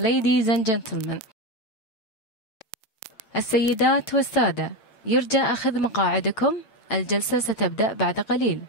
Ladies and gentlemen, السيدات والسادة، يرجى أخذ مقاعدكم. الجلسة ستبدأ بعد قليل.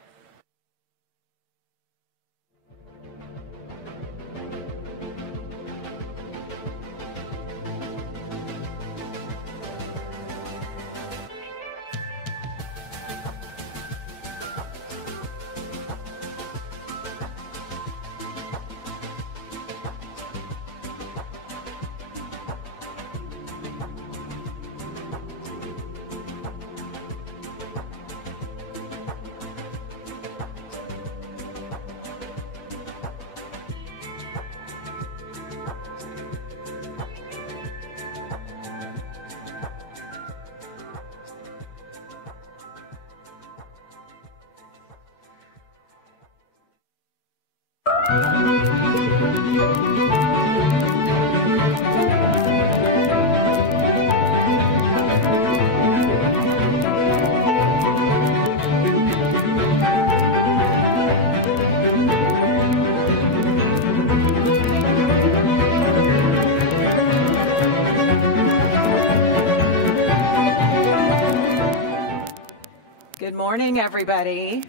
Good morning, everybody.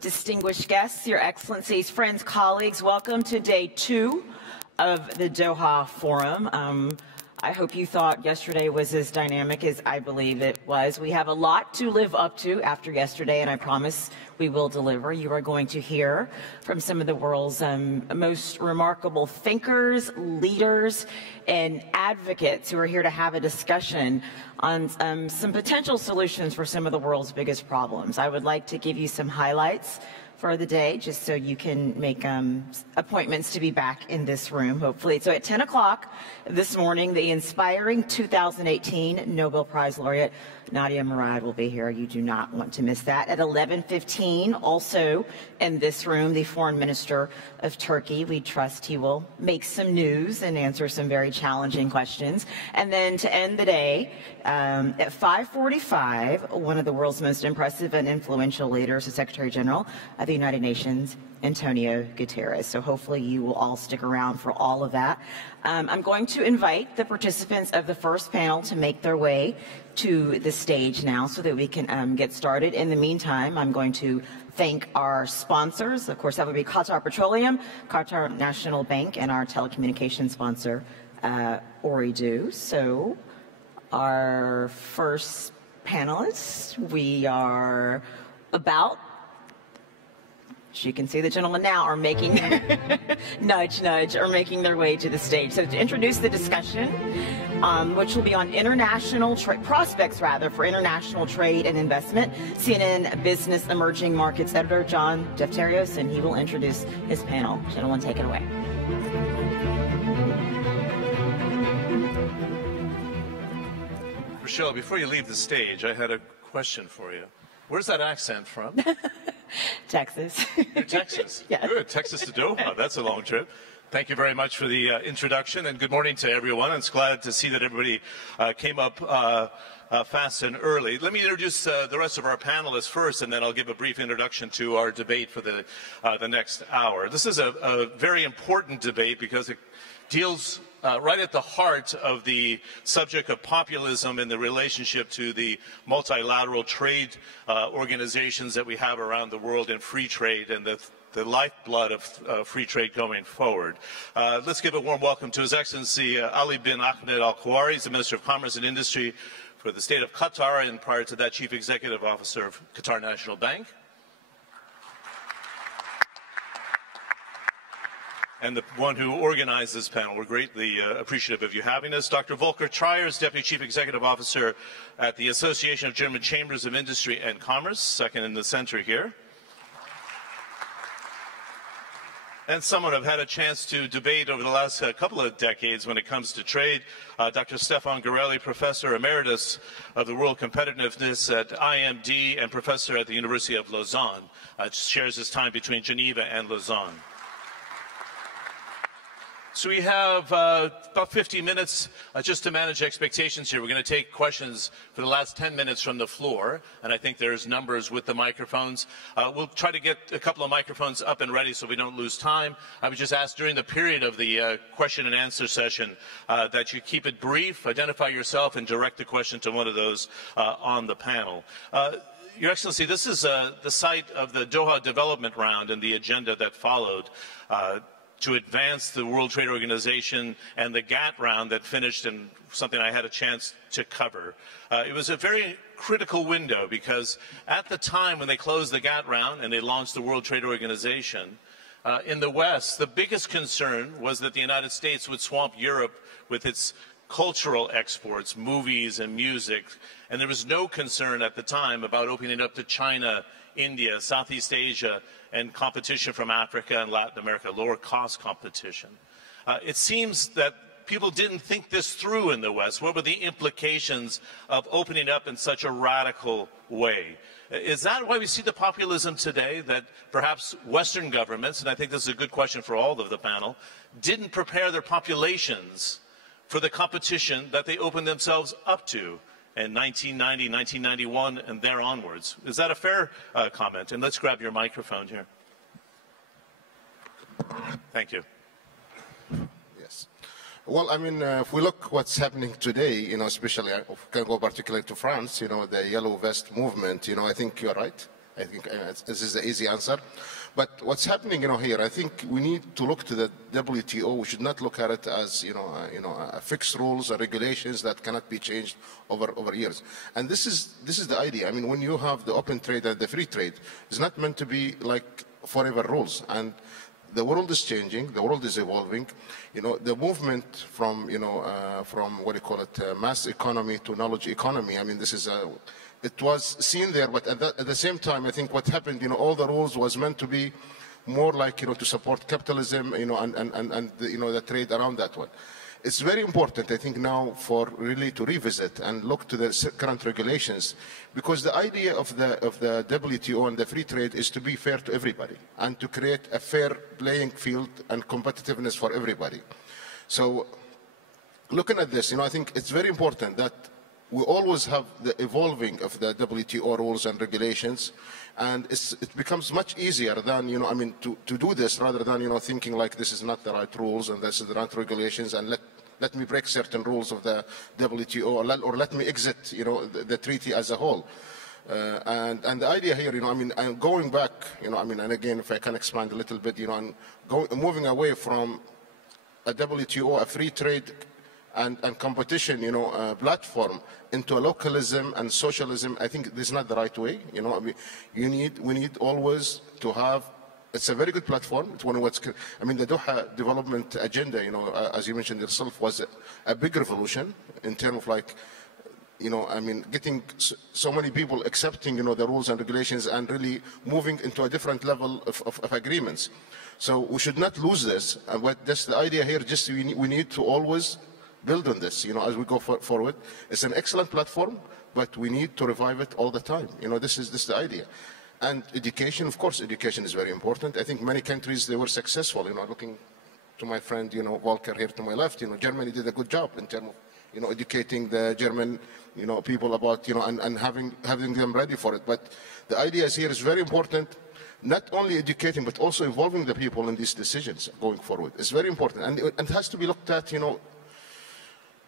Distinguished guests, Your Excellencies, friends, colleagues, welcome to day 2 of the Doha Forum. I hope you thought yesterday was as dynamic as I believe it was. We have a lot to live up to after yesterday, and I promise we will deliver. You are going to hear from some of the world's most remarkable thinkers, leaders, and advocates who are here to have a discussion on some potential solutions for some of the world's biggest problems. I would like to give you some highlights for the day, just so you can make appointments to be back in this room, hopefully. So at 10 o'clock this morning, the inspiring 2018 Nobel Prize laureate Nadia Murad will be here. You do not want to miss that. At 11:15, also in this room, the Foreign Minister of Turkey. We trust he will make some news and answer some very challenging questions. And then to end the day, at 5:45, one of the world's most impressive and influential leaders, the Secretary General of the United Nations, Antonio Guterres. So hopefully you will all stick around for all of that. I'm going to invite the participants of the first panel to make their way to the stage now so that we can get started. In the meantime, I'm going to thank our sponsors. Of course, that would be Qatar Petroleum, Qatar National Bank, and our telecommunications sponsor, Ooredoo. So our first panelists, we are about, as you can see, the gentlemen now are making, nudge, nudge, are making their way to the stage. So to introduce the discussion, which will be on international prospects, for international trade and investment, CNN Business Emerging Markets Editor John Defterios, and he will introduce his panel. Gentlemen, take it away. Rochelle, before you leave the stage, I had a question for you. Where's that accent from? Texas. You're Texas? Yes. Good. Texas to Doha. That's a long trip. Thank you very much for the introduction, and good morning to everyone. I'm glad to see that everybody came up fast and early. Let me introduce the rest of our panelists first, and then I'll give a brief introduction to our debate for the next hour. This is a very important debate because it deals right at the heart of the subject of populism and the relationship to the multilateral trade organizations that we have around the world in free trade and the the lifeblood of free trade going forward. Let's give a warm welcome to His Excellency Ali bin Ahmed Al Kuwari. He's the Minister of Commerce and Industry for the state of Qatar, and prior to that, Chief Executive Officer of Qatar National Bank. And the one who organized this panel. We're greatly appreciative of you having us. Dr. Volker Tryers, Deputy Chief Executive Officer at the Association of German Chambers of Industry and Commerce, second in the center here. And someone I've had a chance to debate over the last couple of decades when it comes to trade, Dr. Stefan Gorelli, Professor Emeritus of the World Competitiveness at IMD and Professor at the University of Lausanne, shares his time between Geneva and Lausanne. So we have about 50 minutes just to manage expectations here. We're going to take questions for the last 10 minutes from the floor, and I think there's numbers with the microphones. We'll try to get a couple of microphones up and ready so we don't lose time. I would just ask during the period of the question and answer session that you keep it brief, identify yourself, and direct the question to one of those on the panel. Your Excellency, this is the site of the Doha Development Round and the agenda that followed to advance the World Trade Organization and the GATT round that finished, and something I had a chance to cover. It was a very critical window because at the time when they closed the GATT round and they launched the World Trade Organization, in the West, the biggest concern was that the United States would swamp Europe with its cultural exports, movies and music, and there was no concern at the time about opening up to China, India, Southeast Asia, and competition from Africa and Latin America, lower cost competition. It seems that people didn't think this through in the West. What were the implications of opening up in such a radical way? Is that why we see the populism today, that perhaps Western governments, and I think this is a good question for all of the panel, didn't prepare their populations for the competition that they opened themselves up to in 1990, 1991, and there onwards? Is that a fair comment? And let's grab your microphone here. Thank you. Yes. Well, I mean, if we look what's happening today, especially, if we can go particularly to France, the yellow vest movement, I think you're right. I think this is the easy answer. But what's happening, here, I think we need to look to the WTO. We should not look at it as, fixed rules or regulations that cannot be changed over years. And this is the idea. I mean, when you have the open trade and the free trade, it's not meant to be like forever rules. And the world is changing. The world is evolving. The movement from, from what do you call it, mass economy to knowledge economy. I mean, this is it was seen there, but at the same time, I think what happened, all the rules was meant to be more like, to support capitalism, and the trade around that one. It's very important, I think, now for really to revisit and look to the current regulations, because the idea of the WTO and the free trade is to be fair to everybody and to create a fair playing field and competitiveness for everybody. So looking at this, I think it's very important that we always have the evolving of the WTO rules and regulations, and it becomes much easier than, to do this rather than, thinking like this is not the right rules and this is the right regulations, and let me break certain rules of the WTO, or let me exit, the treaty as a whole. And the idea here, I'm going back, and again, if I can expand a little bit, I'm moving away from a WTO, a free trade and competition, platform into a localism and socialism. I think this is not the right way. We need always to have. It's a very good platform. It's one of what's. The Doha Development Agenda, as you mentioned yourself, was a big revolution in terms of getting so many people accepting, the rules and regulations and really moving into a different level of agreements. So we should not lose this. But that's the idea here. Just we need to always build on this, as we go forward. It's an excellent platform, but we need to revive it all the time. This is the idea. And education, of course, education is very important. I think many countries, they were successful. Looking to my friend, Volker here to my left, Germany did a good job in terms of, educating the German, people about, and having them ready for it. But the ideas here is very important. Not only educating, but also involving the people in these decisions going forward. It's very important. And it has to be looked at,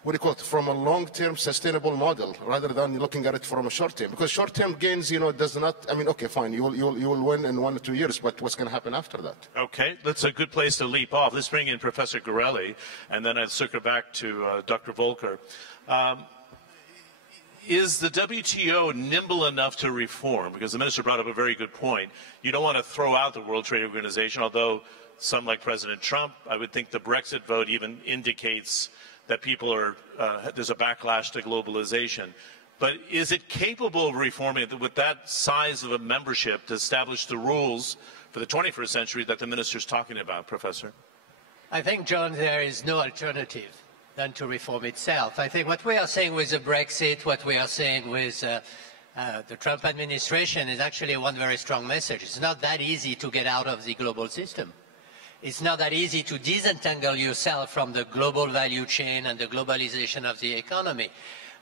what do you call it, from a long-term sustainable model rather than looking at it from a short-term. Because short-term gains, does not, I mean, okay, fine, you will win in 1 or 2 years, but what's going to happen after that? Okay, that's a good place to leap off. Let's bring in Professor Gorelli, and then I'll circle back to Dr. Volker. Is the WTO nimble enough to reform? Because the minister brought up a very good point. You don't want to throw out the World Trade Organization, although some like President Trump, I would think the Brexit vote even indicates that people are, there's a backlash to globalization. But is it capable of reforming it with that size of a membership to establish the rules for the 21st century that the minister's talking about, Professor? I think, John, there is no alternative than to reform itself. I think what we are saying with the Brexit, what we are saying with the Trump administration is actually one very strong message. It's not that easy to get out of the global system. It's not that easy to disentangle yourself from the global value chain and the globalization of the economy.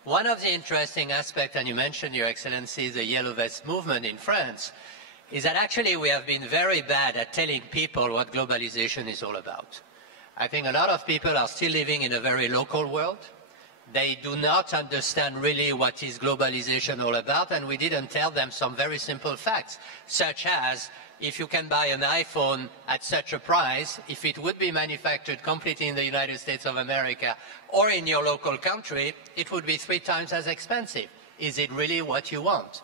One of the interesting aspects, and you mentioned, Your Excellency, the Yellow Vest movement in France, is that actually we have been very bad at telling people what globalization is all about. I think a lot of people are still living in a very local world. They do not understand really what is globalization all about, and we didn't tell them some very simple facts, such as if you can buy an iPhone at such a price, if it would be manufactured completely in the United States of America or in your local country, it would be 3 times as expensive. Is it really what you want?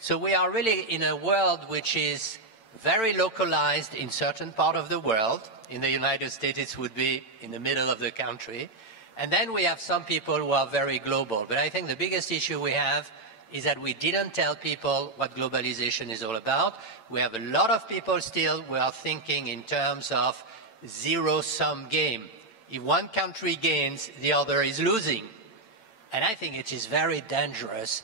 So we are really in a world which is very localized in certain part of the world. In the United States, it would be in the middle of the country. And then we have some people who are very global. But I think the biggest issue we have is that we didn't tell people what globalization is all about. We have a lot of people still who are thinking in terms of zero-sum game. If one country gains, the other is losing. And I think it is very dangerous,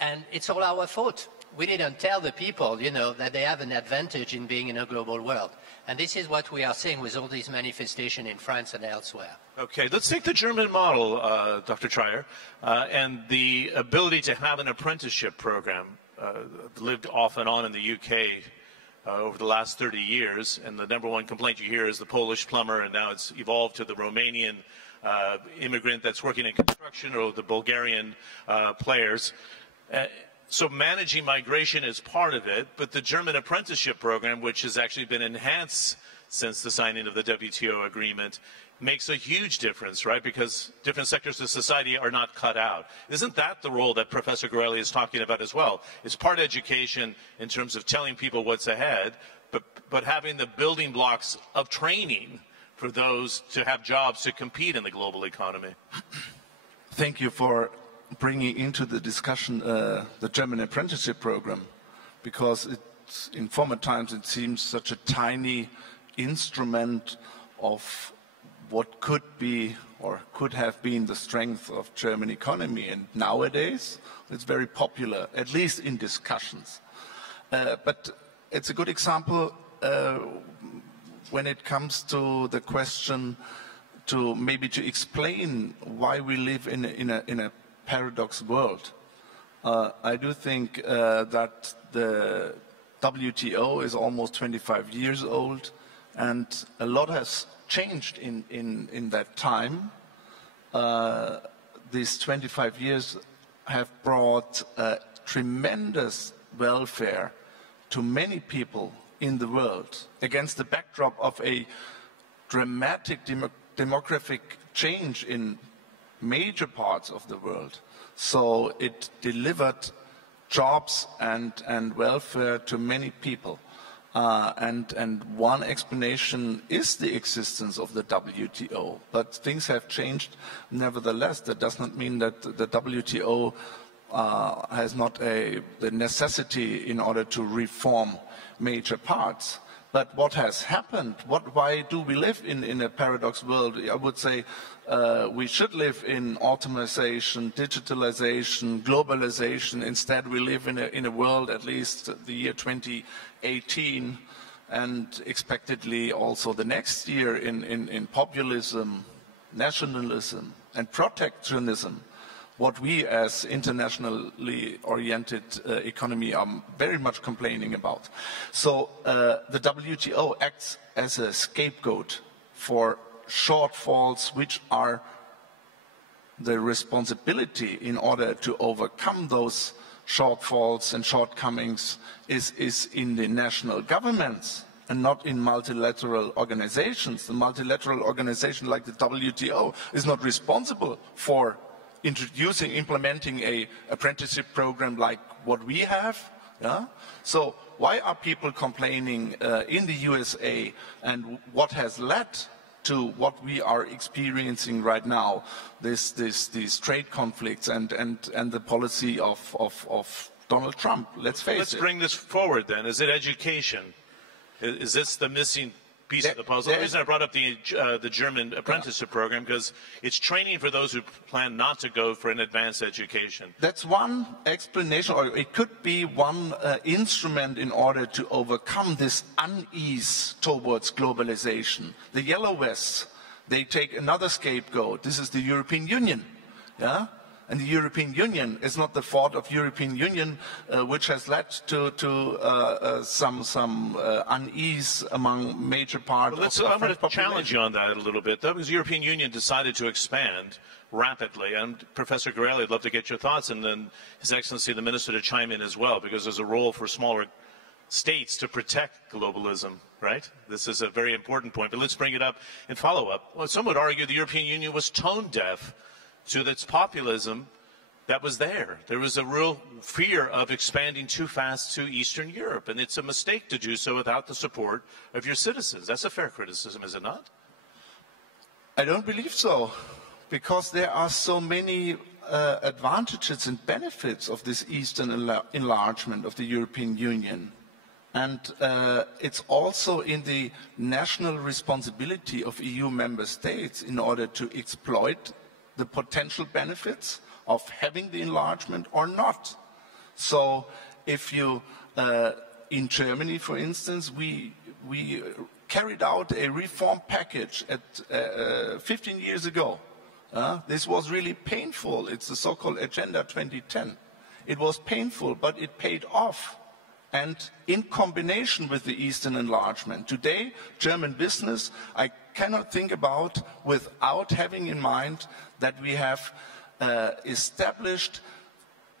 and it's all our fault. We didn't tell the people, that they have an advantage in being in a global world. And this is what we are seeing with all these manifestations in France and elsewhere. Okay, let's take the German model, Dr. Trier, and the ability to have an apprenticeship program lived off and on in the UK over the last 30 years. And the number one complaint you hear is the Polish plumber, and now it's evolved to the Romanian immigrant that's working in construction, or the Bulgarian players. So managing migration is part of it, but the German apprenticeship program, which has actually been enhanced since the signing of the WTO agreement, makes a huge difference, right? Because different sectors of society are not cut out. Isn't that the role that Professor Gorelli is talking about as well? It's part education in terms of telling people what's ahead, but having the building blocks of training for those to have jobs to compete in the global economy. Thank you for bringing into the discussion the German apprenticeship program, because in former times it seems such a tiny instrument of what could be or could have been the strength of German economy, and nowadays it's very popular, at least in discussions. But it's a good example when it comes to the question to explain why we live in a paradox world. I do think that the WTO is almost 25 years old, and a lot has changed in that time. These 25 years have brought tremendous welfare to many people in the world against the backdrop of a dramatic demographic change in major parts of the world. So it delivered jobs and welfare to many people. And one explanation is the existence of the WTO. But things have changed nevertheless. That does not mean that the WTO has not the necessity in order to reform major parts. But what has happened, why do we live in a paradox world? I would say we should live in automation, digitalization, globalization. Instead, we live in a world, at least the year 2018, and expectedly also the next year in populism, nationalism, and protectionism. What we as internationally oriented economy are very much complaining about. So the WTO acts as a scapegoat for shortfalls which are the responsibility in order to overcome those shortfalls and shortcomings is in the national governments and not in multilateral organizations. The multilateral organization like the WTO is not responsible for implementing an apprenticeship program like what we have. Yeah? So why are people complaining in the USA, and what has led to what we are experiencing right now, these trade conflicts and the policy of Donald Trump? Let's face it. Let's bring this forward then. Is it education? Is this the missing piece of the puzzle? The reason I brought up the German apprenticeship program, because it's training for those who plan not to go for an advanced education. That's one explanation, or it could be one instrument in order to overcome this unease towards globalization. The Yellow Vests, they take another scapegoat. This is the European Union. Yeah? And the European Union is not the fault of European Union, which has led to some unease among major parts of the I'm going to population. challenge you on that a little bit, though, because the European Union decided to expand rapidly. And Professor Garelli, I'd love to get your thoughts, and then His Excellency the Minister to chime in as well, because there's a role for smaller states to protect globalism, right? This is a very important point, but let's bring it up in follow-up. Well, some would argue the European Union was tone deaf to its populism that was there. There was a real fear of expanding too fast to Eastern Europe, and it's a mistake to do so without the support of your citizens. That's a fair criticism, is it not? I don't believe so, because there are so many advantages and benefits of this Eastern enlargement of the European Union. And it's also in the national responsibility of EU member states in order to exploit the potential benefits of having the enlargement or not. So if you, in Germany, for instance, we carried out a reform package at 15 years ago. This was really painful. It's the so-called Agenda 2010. It was painful, but it paid off. And in combination with the Eastern enlargement, today, German business, I cannot think about without having in mind that we have established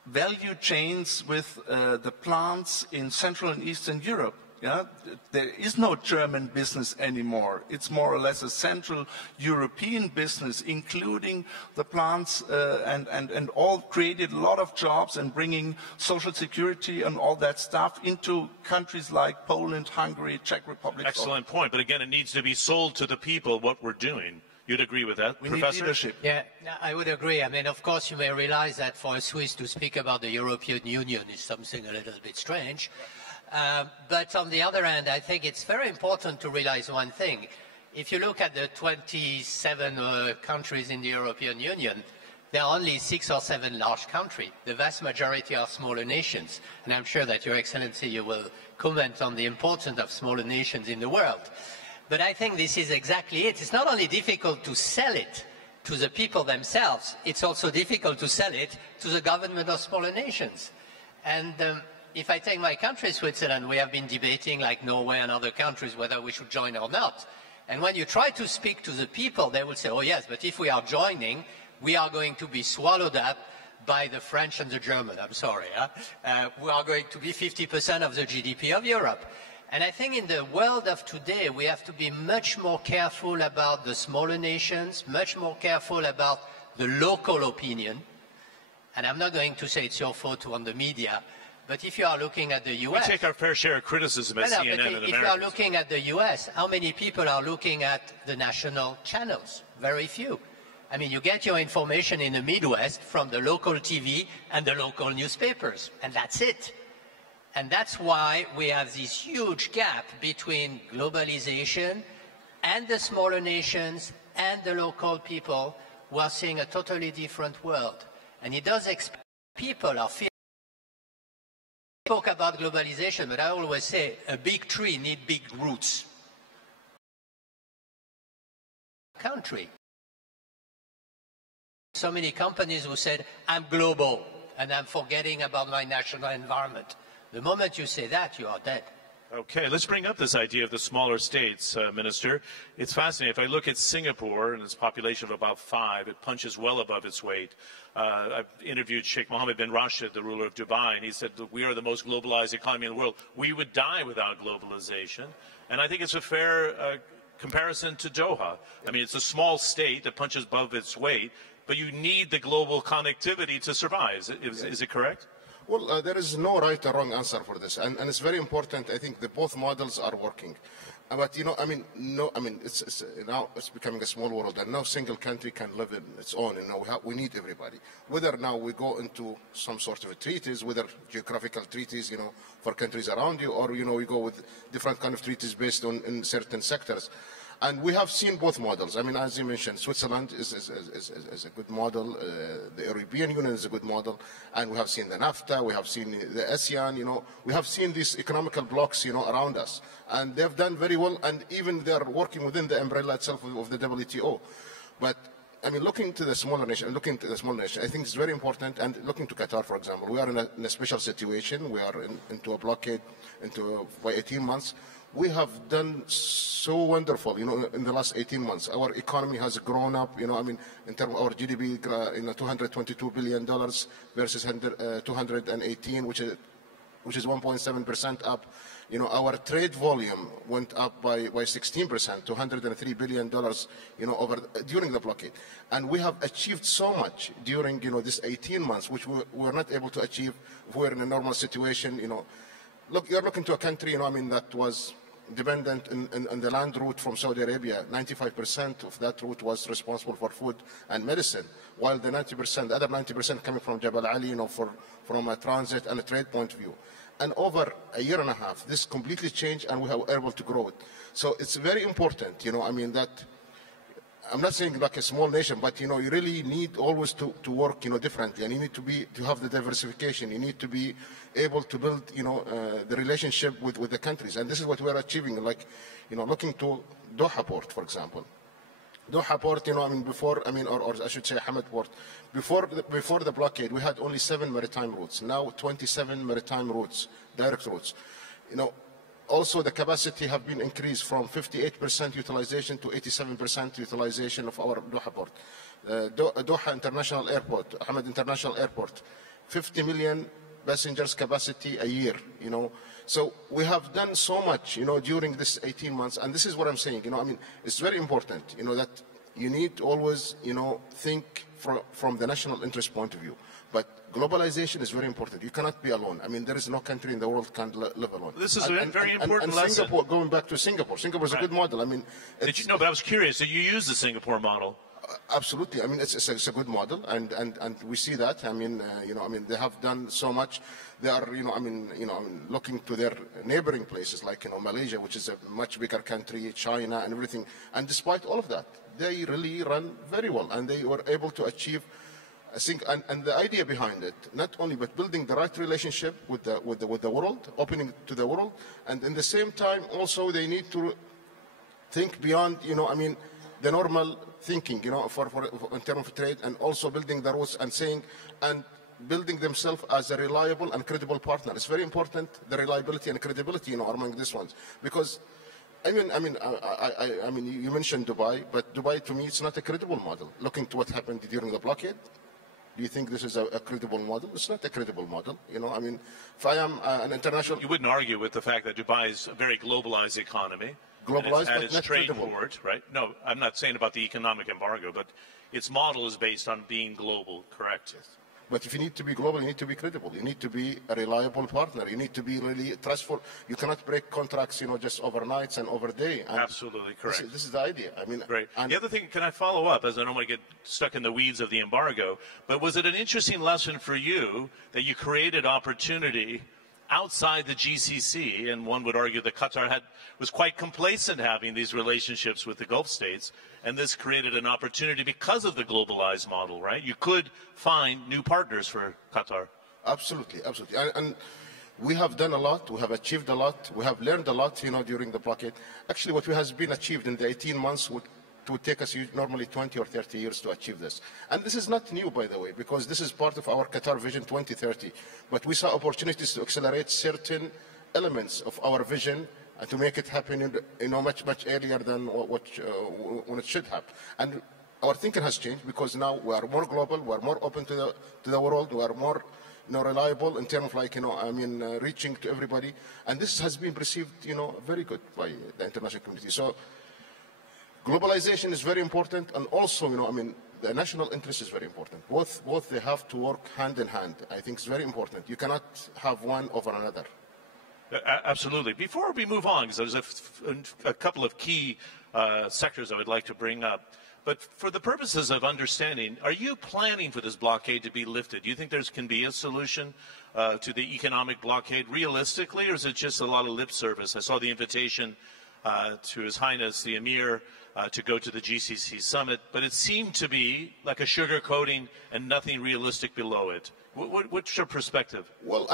value chains with the plants in Central and Eastern Europe. Yeah? There is no German business anymore. It's more or less a Central European business, including the plants and all created a lot of jobs and bringing social security and all that stuff into countries like Poland, Hungary, Czech Republic. Excellent point. But again, it needs to be sold to the people what we're doing. You'd agree with that, we Professor? Need leadership. Yeah, I would agree. I mean, of course, you may realize that for a Swiss to speak about the European Union is something a little bit strange. But on the other hand, I think it's very important to realize one thing. If you look at the 27 countries in the European Union, there are only 6 or 7 large countries. The vast majority are smaller nations. And I'm sure that Your Excellency, you will comment on the importance of smaller nations in the world. But I think this is exactly it. It's not only difficult to sell it to the people themselves, it's also difficult to sell it to the government of smaller nations. And if I take my country, Switzerland, we have been debating, like Norway and other countries, whether we should join or not. And when you try to speak to the people, they will say, oh yes, but if we are joining, we are going to be swallowed up by the French and the German. I'm sorry. We are going to be 50% of the GDP of Europe. And I think in the world of today, we have to be much more careful about the smaller nations, much more careful about the local opinion. And I'm not going to say it's your fault on the media, but if you are looking at the US... We take our fair share of criticism at CNN and Americans. If you are looking at the US, how many people are looking at the national channels? Very few. I mean, you get your information in the Midwest from the local TV and the local newspapers, and that's it. And that's why we have this huge gap between globalization and the smaller nations and the local people who are seeing a totally different world. And it does expect people are feeling. I talk about globalization, but I always say a big tree needs big roots. Country. So many companies who said, I'm global and I'm forgetting about my national environment. The moment you say that, you are dead. Okay, let's bring up this idea of the smaller states, Minister. It's fascinating. If I look at Singapore and its population of about 5, it punches well above its weight. I've interviewed Sheikh Mohammed bin Rashid, the ruler of Dubai, and he said that we are the most globalized economy in the world. We would die without globalization. And I think it's a fair comparison to Doha. I mean, it's a small state that punches above its weight, but you need the global connectivity to survive. Is it correct? Well, there is no right or wrong answer for this, and it's very important. I think that both models are working, but you know, I mean, it's now it's becoming a small world, and no single country can live in its own. You know, we need everybody. Whether now we go into some sort of treaties, whether geographical treaties, you know, for countries around you, or you know, we go with different kind of treaties based on in certain sectors. And we have seen both models. I mean, as you mentioned, Switzerland is a good model. The European Union is a good model. And we have seen the NAFTA, we have seen the ASEAN, you know. We have seen these economical blocks, you know, around us. And they've done very well, and even they're working within the umbrella itself of the WTO. But, I mean, looking to the smaller nation, I think it's very important. And looking to Qatar, for example, we are in a special situation. We are into a blockade by 18 months. We have done so wonderful, you know, in the last 18 months. Our economy has grown up, you know, I mean, in terms of our GDP, $222 billion versus 218, which is 1.7% up. You know, our trade volume went up by 16% to $103 billion, you know, during the blockade. And we have achieved so much during, you know, this 18 months, which we were not able to achieve if we were in a normal situation, you know. Look, you're looking to a country, you know, I mean, that was dependent in the land route from Saudi Arabia. 95% of that route was responsible for food and medicine, while the other 90% coming from Jabal Ali, you know, from a transit and a trade point of view. And over a year and a half, this completely changed, and we were able to grow it. So it's very important, you know, I mean, that I'm not saying like a small nation, but you know, you really need always to work, you know, differently, and you need to have the diversification. You need to be able to build, you know, the relationship with the countries, and this is what we are achieving. Like, you know, looking to Doha Port, for example. Doha Port, you know, I mean, or I should say Hamad Port, before the blockade, we had only 7 maritime routes. Now 27 maritime routes, direct routes. You know. Also, the capacity have been increased from 58% utilization to 87% utilization of our Doha port. Doha International Airport, Hamad International Airport, 50 million passengers capacity a year, you know. So we have done so much, you know, during this 18 months, and this is what I'm saying, you know, I mean, it's very important, you know, that you need to always, you know, think from the national interest point of view. But globalization is very important. You cannot be alone. I mean, there is no country in the world can live alone. This is a very important lesson. Singapore, going back to Singapore, Singapore is a good model. I mean, did you know? But I was curious. Did you use the Singapore model? Absolutely. I mean, it's a good model, and we see that. I mean, you know, I mean, they have done so much. They are, you know, looking to their neighboring places like, you know, Malaysia, which is a much bigger country, China, and everything. And despite all of that, they really run very well, and they were able to achieve. I think, and the idea behind it, not only but building the right relationship with the world, opening to the world, and in the same time also they need to think beyond, you know, I mean, the normal thinking, you know, for in terms of trade, and also building the routes and building themselves as a reliable and credible partner. It's very important, the reliability and credibility, you know, among these ones, because. I mean, you mentioned Dubai, but Dubai to me it's not a credible model. Looking to what happened during the blockade, do you think this is a credible model? It's not a credible model. You know, I mean, if I am an international... You wouldn't argue with the fact that Dubai is a very globalized economy. Globalized, and but its not trade credible. port, right? No, I'm not saying about the economic embargo, but its model is based on being global, correct? Yes. But if you need to be global, you need to be credible. You need to be a reliable partner. You need to be really trustful. You cannot break contracts, you know, just overnight and over day. And absolutely correct. This is the idea. I mean, great. The other thing, can I follow up, as I don't want to get stuck in the weeds of the embargo, but was it an interesting lesson for you that you created opportunity outside the GCC, and one would argue that Qatar was quite complacent having these relationships with the Gulf states, and this created an opportunity because of the globalized model, right? You could find new partners for Qatar. Absolutely, absolutely. And we have done a lot, we have achieved a lot, we have learned a lot, you know, during the blockade. Actually, what has been achieved in the 18 months would take us normally 20 or 30 years to achieve this. And this is not new, by the way, because this is part of our Qatar Vision 2030. But we saw opportunities to accelerate certain elements of our vision and to make it happen, much earlier than when it should happen. And our thinking has changed because now we are more global, we are more open to the world, we are more reliable in terms of reaching to everybody. And this has been perceived, very good by the international community. So globalization is very important, and also, the national interest is very important. Both they have to work hand in hand. I think it's very important. You cannot have one over another. Absolutely. Before we move on, because there's a couple of key sectors I would like to bring up. But for the purposes of understanding, are you planning for this blockade to be lifted? Do you think there can be a solution to the economic blockade realistically, or is it just a lot of lip service? I saw the invitation to His Highness the Emir to go to the GCC summit, but it seemed to be like a sugar coating and nothing realistic below it. What's your perspective? Well,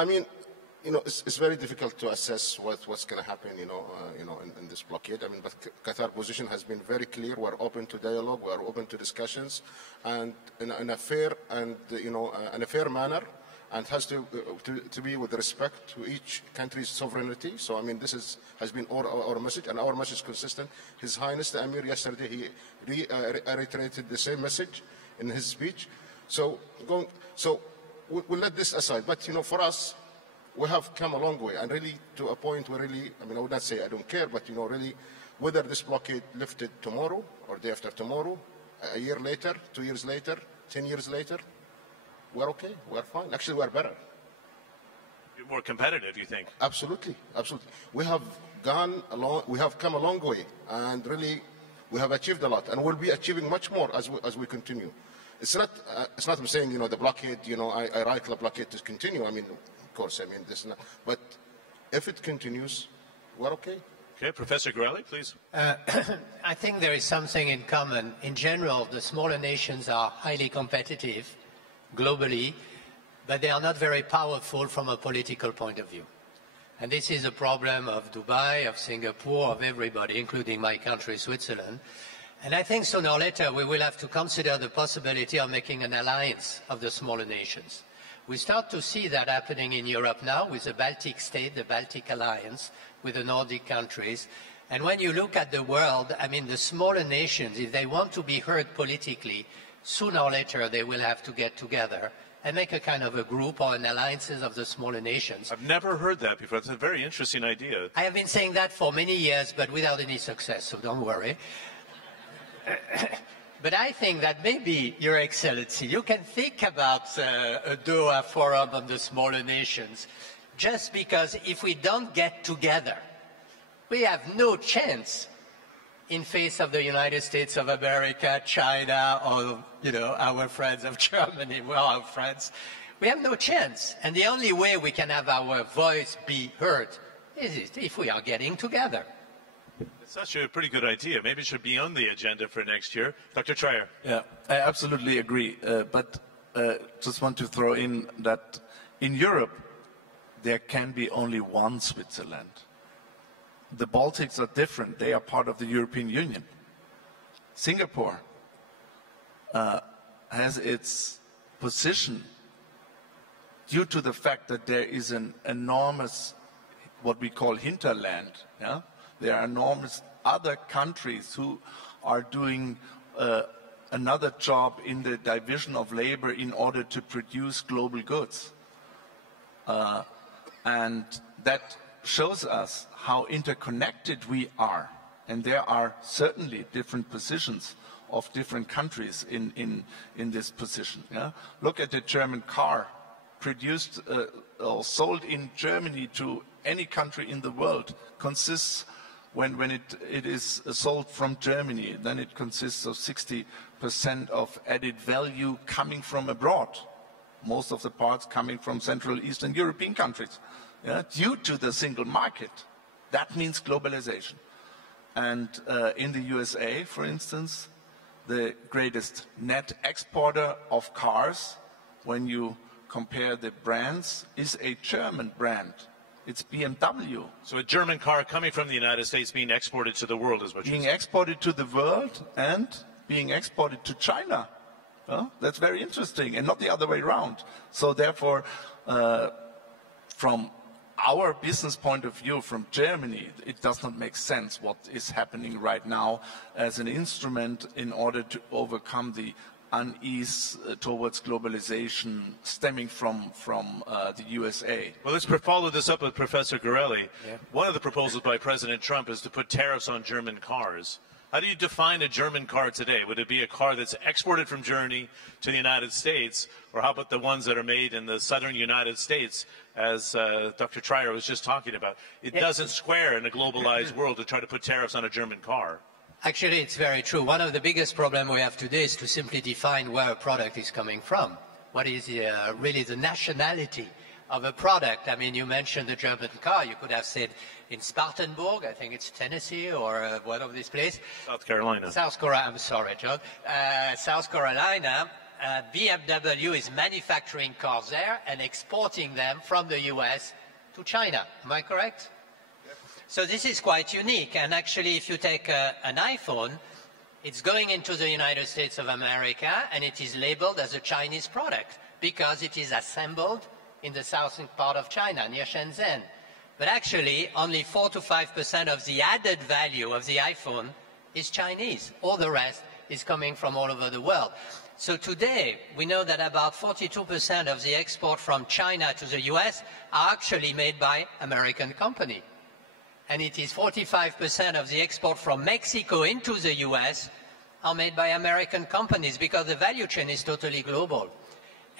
it's very difficult to assess what's going to happen, in this blockade. But Qatar's position has been very clear. We're open to dialogue. We're open to discussions, and in a fair and in a fair manner, and has to be with respect to each country's sovereignty. So this has been our message, and our message is consistent. His Highness the Emir yesterday he reiterated the same message in his speech. So we'll let this aside. But for us, we have come a long way, and really to a point where really, I would not say I don't care, but really, whether this blockade lifted tomorrow or day after tomorrow, a year later, 2 years later, 10 years later, we're okay, we're fine. Actually, we're better. You're more competitive, you think? Absolutely, absolutely. We have come a long way, and really, we have achieved a lot, and we'll be achieving much more as we continue. It's not I'm saying, the blockade, I like the blockade to continue. Of course, this is not, but if it continues, we're okay. Okay, Professor Gorelli, please. I think there is something in common. In general, the smaller nations are highly competitive globally, but they are not very powerful from a political point of view. And this is a problem of Dubai, of Singapore, of everybody, including my country, Switzerland. And I think sooner or later we will have to consider the possibility of making an alliance of the smaller nations. We start to see that happening in Europe now with the Baltic state, the Baltic alliance, with the Nordic countries. And when you look at the world, the smaller nations, if they want to be heard politically, sooner or later they will have to get together and make a kind of a group or an alliances of the smaller nations. I've never heard that before. It's a very interesting idea. I have been saying that for many years, but without any success, so don't worry. But I think that maybe, Your Excellency, you can think about a Doha Forum on the smaller nations, just because if we don't get together, we have no chance in face of the United States of America, China, or our friends of Germany, well, our friends. We have no chance. And the only way we can have our voice be heard is if we are getting together. It's actually a pretty good idea. Maybe it should be on the agenda for next year. Dr. Trier. Yeah, I absolutely agree. But just want to throw in that in Europe, there can be only one Switzerland. The Baltics are different. They are part of the European Union. Singapore has its position due to the fact that there is an enormous, what we call hinterland. Yeah? There are enormous other countries who are doing another job in the division of labor in order to produce global goods. And that shows us how interconnected we are. And there are certainly different positions of different countries in this position. Yeah? Look at the German car produced or sold in Germany to any country in the world consists, when it is sold from Germany, then it consists of 60% of added value coming from abroad. Most of the parts coming from Central Eastern European countries. Yeah? Due to the single market. That means globalization. And in the USA, for instance, the greatest net exporter of cars, when you compare the brands, is a German brand. It's BMW. So a German car coming from the United States being exported to the world is what you're saying? Being exported to the world and being exported to China. That's very interesting, and not the other way around. So therefore, from our business point of view from Germany, it does not make sense what is happening right now as an instrument in order to overcome the unease towards globalization stemming from the USA. Well, let's follow this up with Professor Gorelli. Yeah. One of the proposals by President Trump is to put tariffs on German cars. How do you define a German car today? Would it be a car that's exported from Germany to the United States, or how about the ones that are made in the southern United States, as Dr. Trier was just talking about? It doesn't square in a globalized world to try to put tariffs on a German car. Actually, it's very true. One of the biggest problems we have today is to simply define where a product is coming from. What is really the nationality of a product? I mean, you mentioned the German car. You could have said in Spartanburg, I think it's Tennessee or one of these places. South Carolina. South Carolina, I'm sorry, John. South Carolina, BMW is manufacturing cars there and exporting them from the US to China. Am I correct? So this is quite unique, and actually if you take an iPhone, it's going into the United States of America and it is labeled as a Chinese product because it is assembled in the southern part of China, near Shenzhen. But actually only 4 to 5% of the added value of the iPhone is Chinese. All the rest is coming from all over the world. So today we know that about 42% of the export from China to the US are actually made by American companies. And it is 45% of the export from Mexico into the US are made by American companies because the value chain is totally global.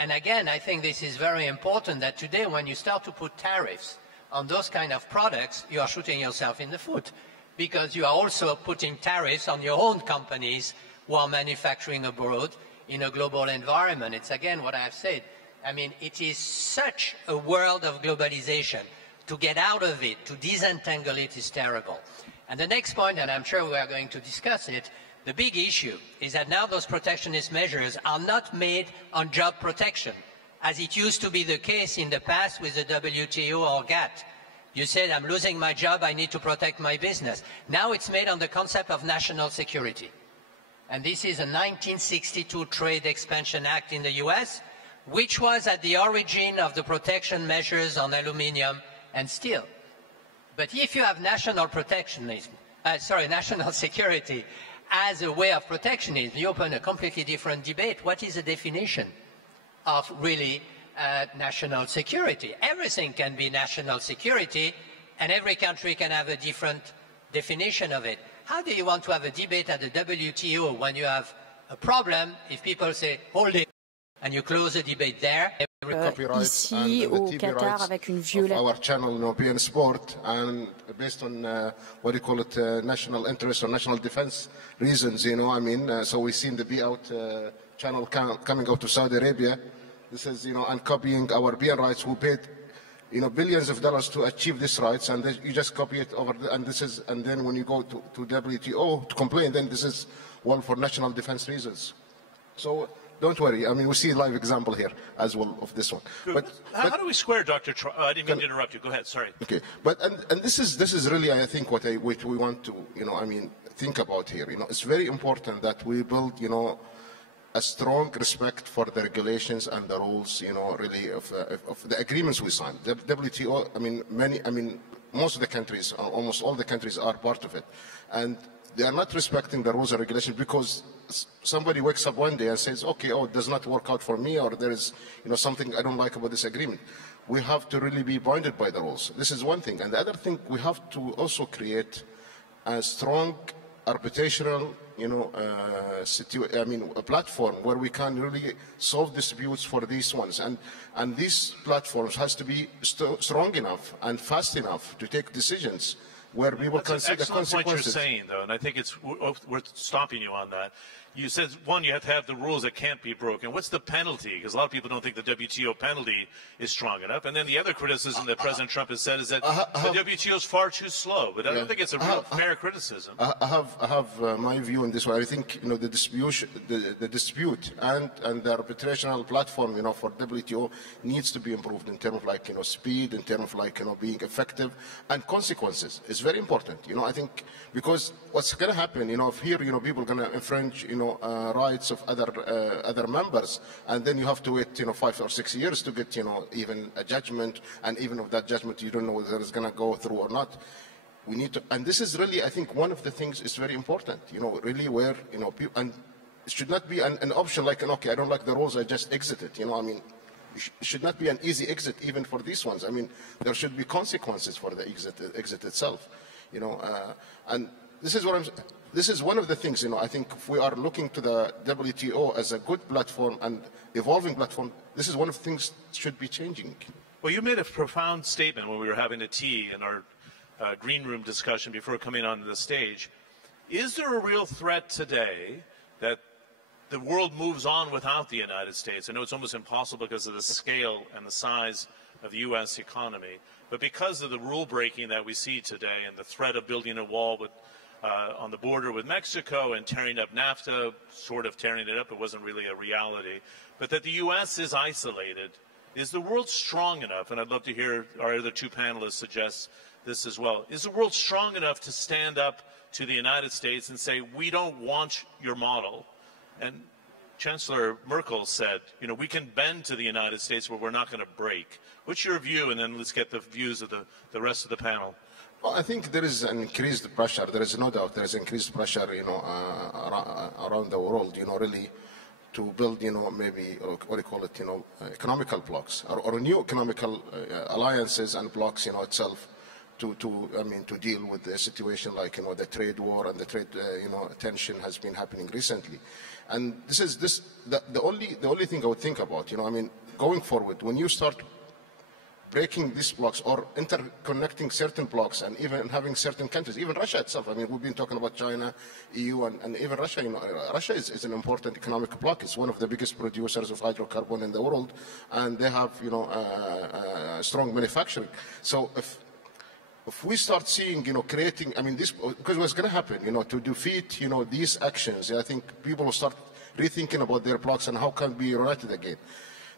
And again, I think this is very important that today when you start to put tariffs on those kind of products, you are shooting yourself in the foot because you are also putting tariffs on your own companies who are manufacturing abroad in a global environment. It's again what I have said. I mean, it is such a world of globalization. To get out of it, to disentangle it is terrible. And the next point, and I'm sure we are going to discuss it, the big issue is that now those protectionist measures are not made on job protection, as it used to be the case in the past with the WTO or GATT. You said, I'm losing my job, I need to protect my business. Now it's made on the concept of national security. And this is a 1962 Trade Expansion Act in the US, which was at the origin of the protection measures on aluminum and steel. But if you have national protectionism, national security as a way of protectionism, you open a completely different debate. What is the definition of really national security? Everything can be national security, and every country can have a different definition of it. How do you want to have a debate at the WTO when you have a problem if people say, hold it, and you close the debate there? Ici au Qatar avec une violation. Our channel, European Sport, and based on what do you call it, national interest or national defense reasons, I mean, so we've seen the Be Out channel coming out to Saudi Arabia. This is, and copying our BN rights, who paid, billions of dollars to achieve these rights, and you just copy it over, and then when you go to WTO to complain, then this is, well, for national defense reasons. So. Don't worry. I mean, we see a live example here as well of this one. But how do we square, Dr. I didn't mean to interrupt you. Go ahead. Sorry. Okay. But and this is really, I think, what we want to think about here. It's very important that we build a strong respect for the regulations and the rules. Really of the agreements we sign. The WTO. Most of the countries, almost all the countries, are part of it, and they are not respecting the rules and regulations because somebody wakes up one day and says, okay, it does not work out for me, or there is something I don't like about this agreement. We have to really be binded by the rules. This is one thing. And the other thing, we have to also create a strong arbitration, a platform where we can really solve disputes for these ones. And these platforms has to be strong enough and fast enough to take decisions where people can see the consequences. That's an excellent point you're saying, though, and I think it's worth stopping you on that. You said, one, you have to have the rules that can't be broken. What's the penalty? Because a lot of people don't think the WTO penalty is strong enough. And then the other criticism that President Trump has said is that the WTO is far too slow. But I don't think it's a real fair criticism. I have my view on this one. I think the dispute and the arbitration platform for WTO needs to be improved in terms of speed, in terms of being effective, and consequences is is very important. I think because what's going to happen, if here, people are going to infringe, rights of other members, and then you have to wait, 5 or 6 years to get, even a judgment, and even if that judgment you don't know whether it's going to go through or not. We need to, and this is really, I think, one of the things is very important, really where, people, and it should not be an option like, okay, I don't like the rules, I just exit it, it should not be an easy exit even for these ones. There should be consequences for the exit itself, and this is one of the things, I think if we are looking to the WTO as a good platform and evolving platform, this is one of the things that should be changing. Well, you made a profound statement when we were having a tea in our green room discussion before coming onto the stage. Is there a real threat today that the world moves on without the United States? I know it's almost impossible because of the scale and the size of the U.S. economy, but because of the rule breaking that we see today and the threat of building a wall with, on the border with Mexico and tearing up NAFTA, sort of tearing it up, it wasn't really a reality, but that the U.S. is isolated. Is the world strong enough, and I'd love to hear our other two panelists suggest this as well, is the world strong enough to stand up to the United States and say, we don't want your model? And Chancellor Merkel said, we can bend to the United States, but we're not going to break. What's your view? And then let's get the views of the rest of the panel. Well, I think there is an increased pressure. There is no doubt there is increased pressure, around the world, really, to build, maybe, what do you call it, economical blocks or new economical alliances and blocks, itself. To deal with the situation like, the trade war and the trade, tension has been happening recently. And this is the only thing I would think about, going forward, when you start breaking these blocks or interconnecting certain blocks and even having certain countries, even Russia itself, we've been talking about China, EU, and even Russia, Russia is an important economic bloc. It's one of the biggest producers of hydrocarbon in the world, and they have, strong manufacturing. So if we start seeing, creating, this, because what's going to happen, to defeat, these actions, I think people will start rethinking about their blocks and how can be united again.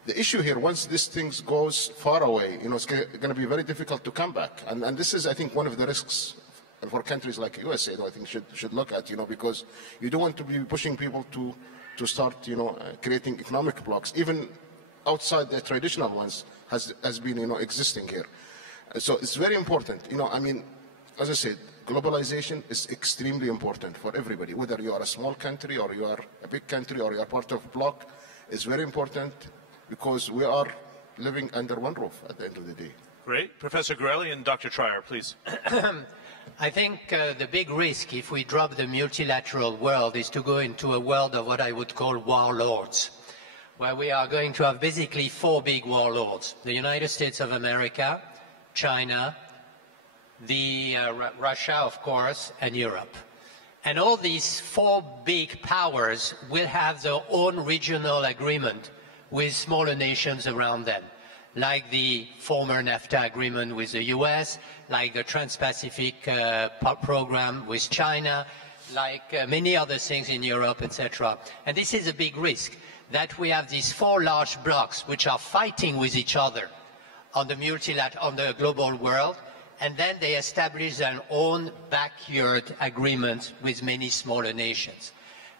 The issue here, once this thing goes far away, it's going to be very difficult to come back. And this is, I think, one of the risks for countries like USA, I think should look at, because you don't want to be pushing people to start, creating economic blocks, even outside the traditional ones has been, existing here. So it's very important, as I said, globalization is extremely important for everybody, whether you are a small country or you are a big country or you are part of a bloc. It's very important because we are living under one roof at the end of the day. Great. Professor Gorelli and Dr. Trier, please. I think the big risk if we drop the multilateral world is to go into a world of what I would call warlords, where we are going to have basically 4 big warlords: the United States of America, China, Russia, of course, and Europe. And all these 4 big powers will have their own regional agreement with smaller nations around them, like the former NAFTA agreement with the US, like the Trans-Pacific program with China, like many other things in Europe, etc. And this is a big risk, that we have these 4 large blocs which are fighting with each other on the global world, and then they establish their own backyard agreements with many smaller nations.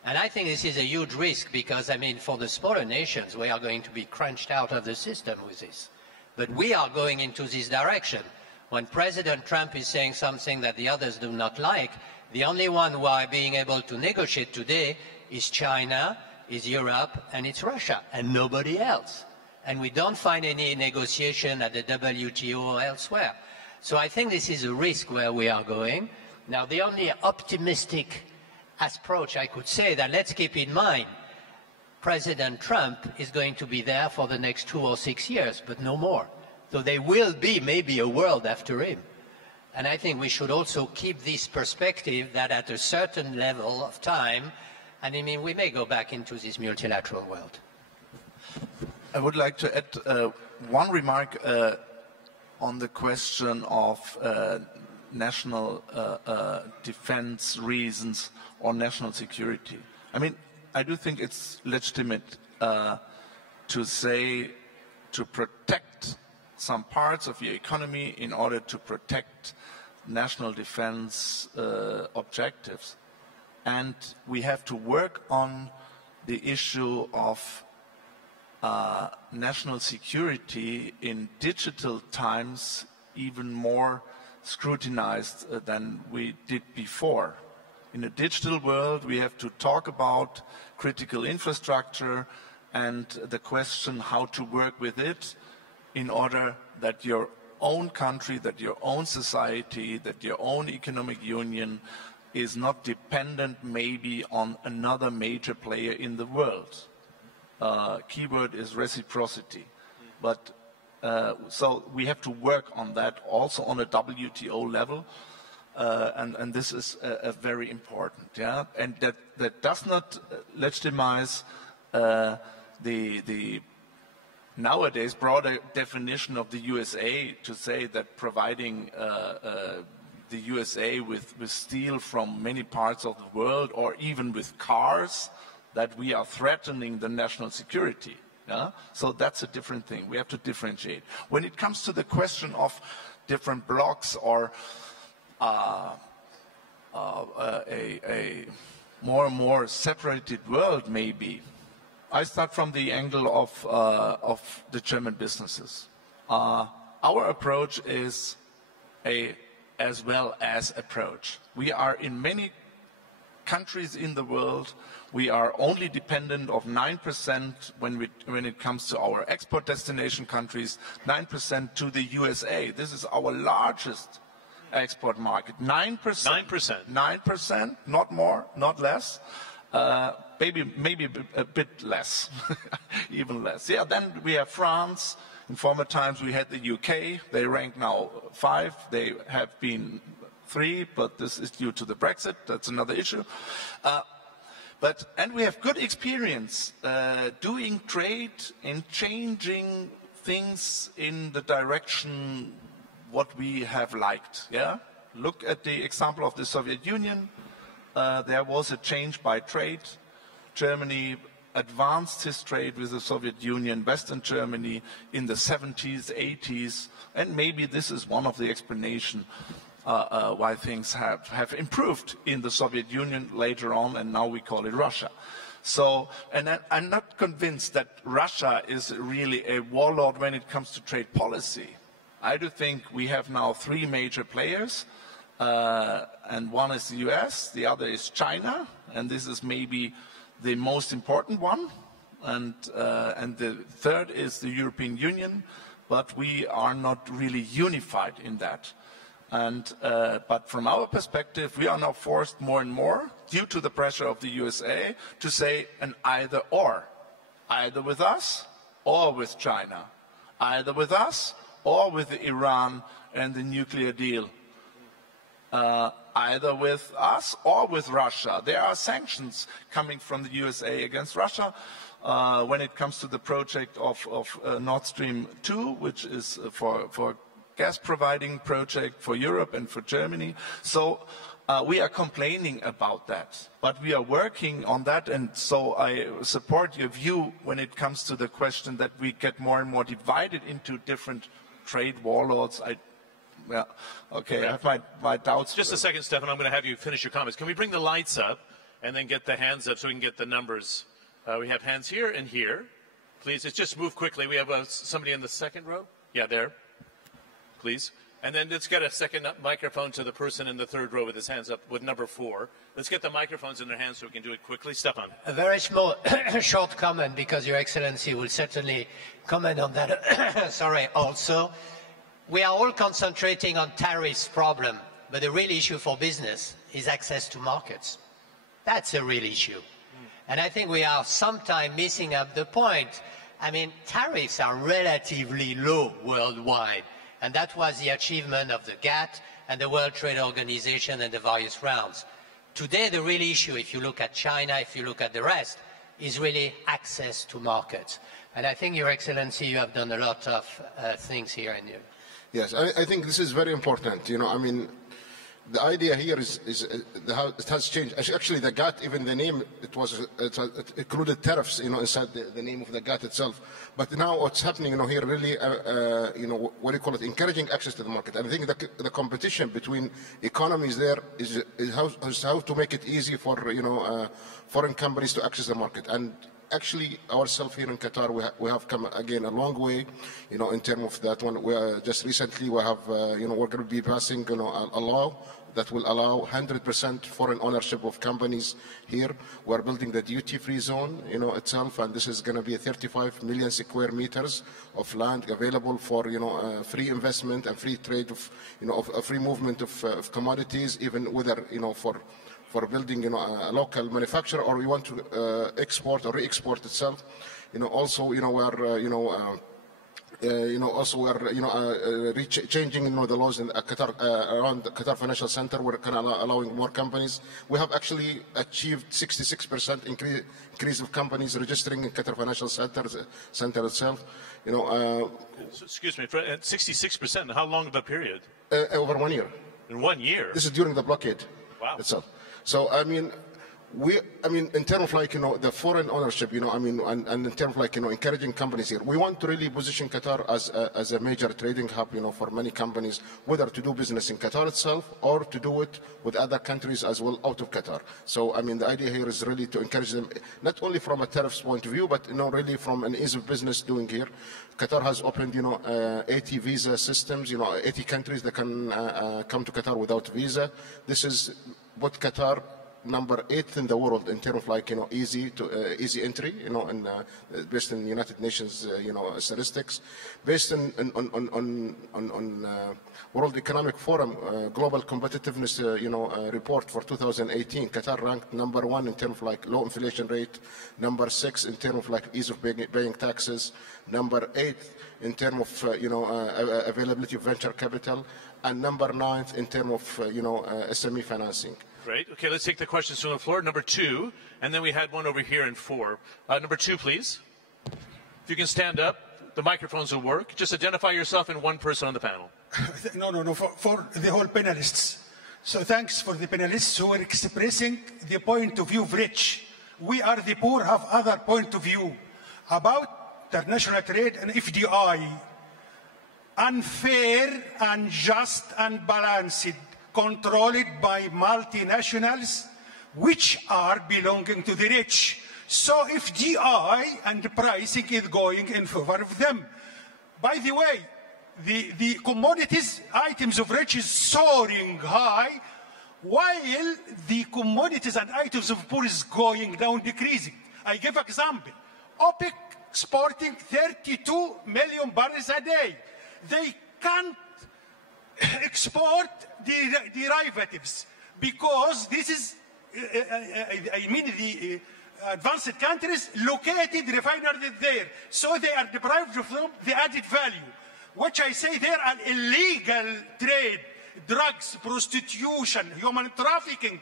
And I think this is a huge risk because, for the smaller nations, we are going to be crunched out of the system with this. But we are going into this direction. When President Trump is saying something that the others do not like, the only one who are being able to negotiate today is China, is Europe, and it's Russia, and nobody else. And we don't find any negotiation at the WTO or elsewhere. So I think this is a risk where we are going. Now, the only optimistic approach I could say that let's keep in mind, President Trump is going to be there for the next 2 or 6 years, but no more. So there will be maybe a world after him. And I think we should also keep this perspective that at a certain level of time, we may go back into this multilateral world. I would like to add one remark on the question of national defense reasons or national security. I do think it's legitimate to say to protect some parts of your economy in order to protect national defense objectives. And we have to work on the issue of national security in digital times even more scrutinized than we did before. In a digital world, we have to talk about critical infrastructure and the question how to work with it in order that your own country, that your own society, that your own economic union is not dependent maybe on another major player in the world. Keyword is reciprocity. But so we have to work on that also on a WTO level. And this is very important, yeah. And that does not legitimize the nowadays broader definition of the USA to say that providing the USA with steel from many parts of the world, or even with cars, that we are threatening the national security. Yeah? So that's a different thing. We have to differentiate. When it comes to the question of different blocks or a more and more separated world, maybe, I start from the angle of the German businesses. Our approach is a as well as approach. We are in many countries in the world, we are only dependent of 9% when it comes to our export destination countries, 9% to the USA. This is our largest export market. 9%. 9%. 9%, not more, not less. Maybe a bit less, even less. Yeah, then we have France. In former times we had the UK. They rank now 5. They have been 3, but this is due to the Brexit. That's another issue. And we have good experience doing trade and changing things in the direction what we have liked. Yeah, look at the example of the Soviet Union. There was a change by trade. Germany advanced his trade with the Soviet Union, Western Germany in the 70s, 80s, and maybe this is one of the explanations why things have improved in the Soviet Union later on, and now we call it Russia. So, and I'm not convinced that Russia is really a warlord when it comes to trade policy. I do think we have now 3 major players, and one is the US, the other is China, and this is maybe the most important one, and the third is the European Union, but we are not really unified in that. But from our perspective, we are now forced more and more, due to the pressure of the USA, to say an either or. Either with us or with China. Either with us or with Iran and the nuclear deal. Either with us or with Russia. There are sanctions coming from the USA against Russia when it comes to the project of Nord Stream 2, which is for gas providing project for Europe and for Germany. So we are complaining about that, but we are working on that, and so I support your view when it comes to the question that we get more and more divided into different trade warlords. Yeah, okay, I have my doubts. Just a second, Stefan, I'm going to have you finish your comments. Can we bring the lights up and then get the hands up so we can get the numbers? We have hands here and here. Please, just move quickly. We have somebody in the second row. Yeah, there. Please. And then let's get a second microphone to the person in the third row with his hands up with number 4. Let's get the microphones in their hands so we can do it quickly. Stefan. A very small, short comment, because Your Excellency will certainly comment on that. Sorry, also. We are all concentrating on tariffs problem, but the real issue for business is access to markets. That's a real issue. And I think we are sometimes missing up the point. I mean, tariffs are relatively low worldwide. And that was the achievement of the GATT and the World Trade Organization and the various rounds. Today, the real issue, if you look at China, if you look at the rest, is really access to markets. And I think, Your Excellency, you have done a lot of things here. Yes, I think this is very important. You know, I mean, the idea here is how it has changed. Actually, the GATT, even the name, it included tariffs, inside the name of the GATT itself. But now what's happening, here, really, what do you call it, encouraging access to the market. And I think the competition between economies there is how to make it easy for, foreign companies to access the market. And actually, ourselves here in Qatar, we have come again a long way, in terms of that one. We just recently we have, we're going to be passing, a law that will allow 100% foreign ownership of companies here. We're building the duty-free zone, itself, and this is going to be 35 million square meters of land available for, free investment and free trade of, free movement of commodities, even whether, for building, a local manufacturer, or we want to export or re-export itself. Also, we're also we're changing, the laws in Qatar, around the Qatar Financial Center. We're kind of allowing more companies. We have actually achieved 66% increase of companies registering in Qatar Financial Center itself. Excuse me, 66%. How long of a period? Over 1 year. In 1 year. This is during the blockade. Wow. Itself. So in terms of the foreign ownership, and in terms of encouraging companies here, we want to really position Qatar as a major trading hub, for many companies, whether to do business in Qatar itself or to do it with other countries as well out of Qatar. So the idea here is really to encourage them, not only from a tariffs point of view, but really from an ease of business doing here. Qatar has opened 80 visa systems, 80 countries that can come to Qatar without visa. This is what Qatar number 8 in the world in terms of easy entry, based on United Nations, statistics, based on World Economic Forum Global Competitiveness, report for 2018. Qatar ranked number 1 in terms of low inflation rate, number 6 in terms of ease of paying taxes, number 8 in terms of availability of venture capital, and number 9 in terms of SME financing. Great. Okay, let's take the questions from the floor. Number 2, and then we had one over here in 4. Number 2, please. If you can stand up, the microphones will work. Just identify yourself and one person on the panel. No, for the whole panelists. So thanks for the panelists who are expressing the point of view of rich. We are the poor have other point of view about international trade and FDI. Unfair, unjust, unbalanced, controlled by multinationals, which are belonging to the rich. So FDI and pricing is going in favor of them. By the way, the commodities items of rich is soaring high, while the commodities and items of poor is going down, decreasing. I give example. OPEC exporting 32 million barrels a day. They can't export the derivatives because this is, the advanced countries located refineries there. So they are deprived of the added value, which I say there are illegal trade, drugs, prostitution, human trafficking,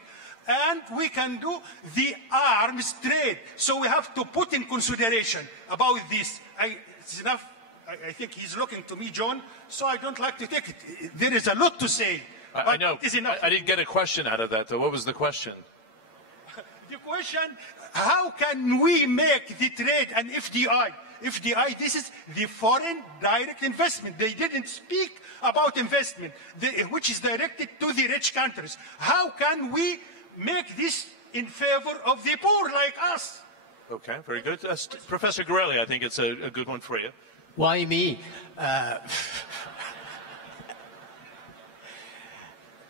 and we can do the arms trade. So we have to put in consideration about this. It's enough. I think he's looking to me, John, so I don't like to take it. There is a lot to say. I know. I didn't get a question out of that, though. What was the question? The question, how can we make the trade an FDI? FDI, this is the foreign direct investment. They didn't speak about investment, which is directed to the rich countries. How can we make this in favor of the poor like us? Okay, very good. Professor Gorelli, I think it's a good one for you. Why me?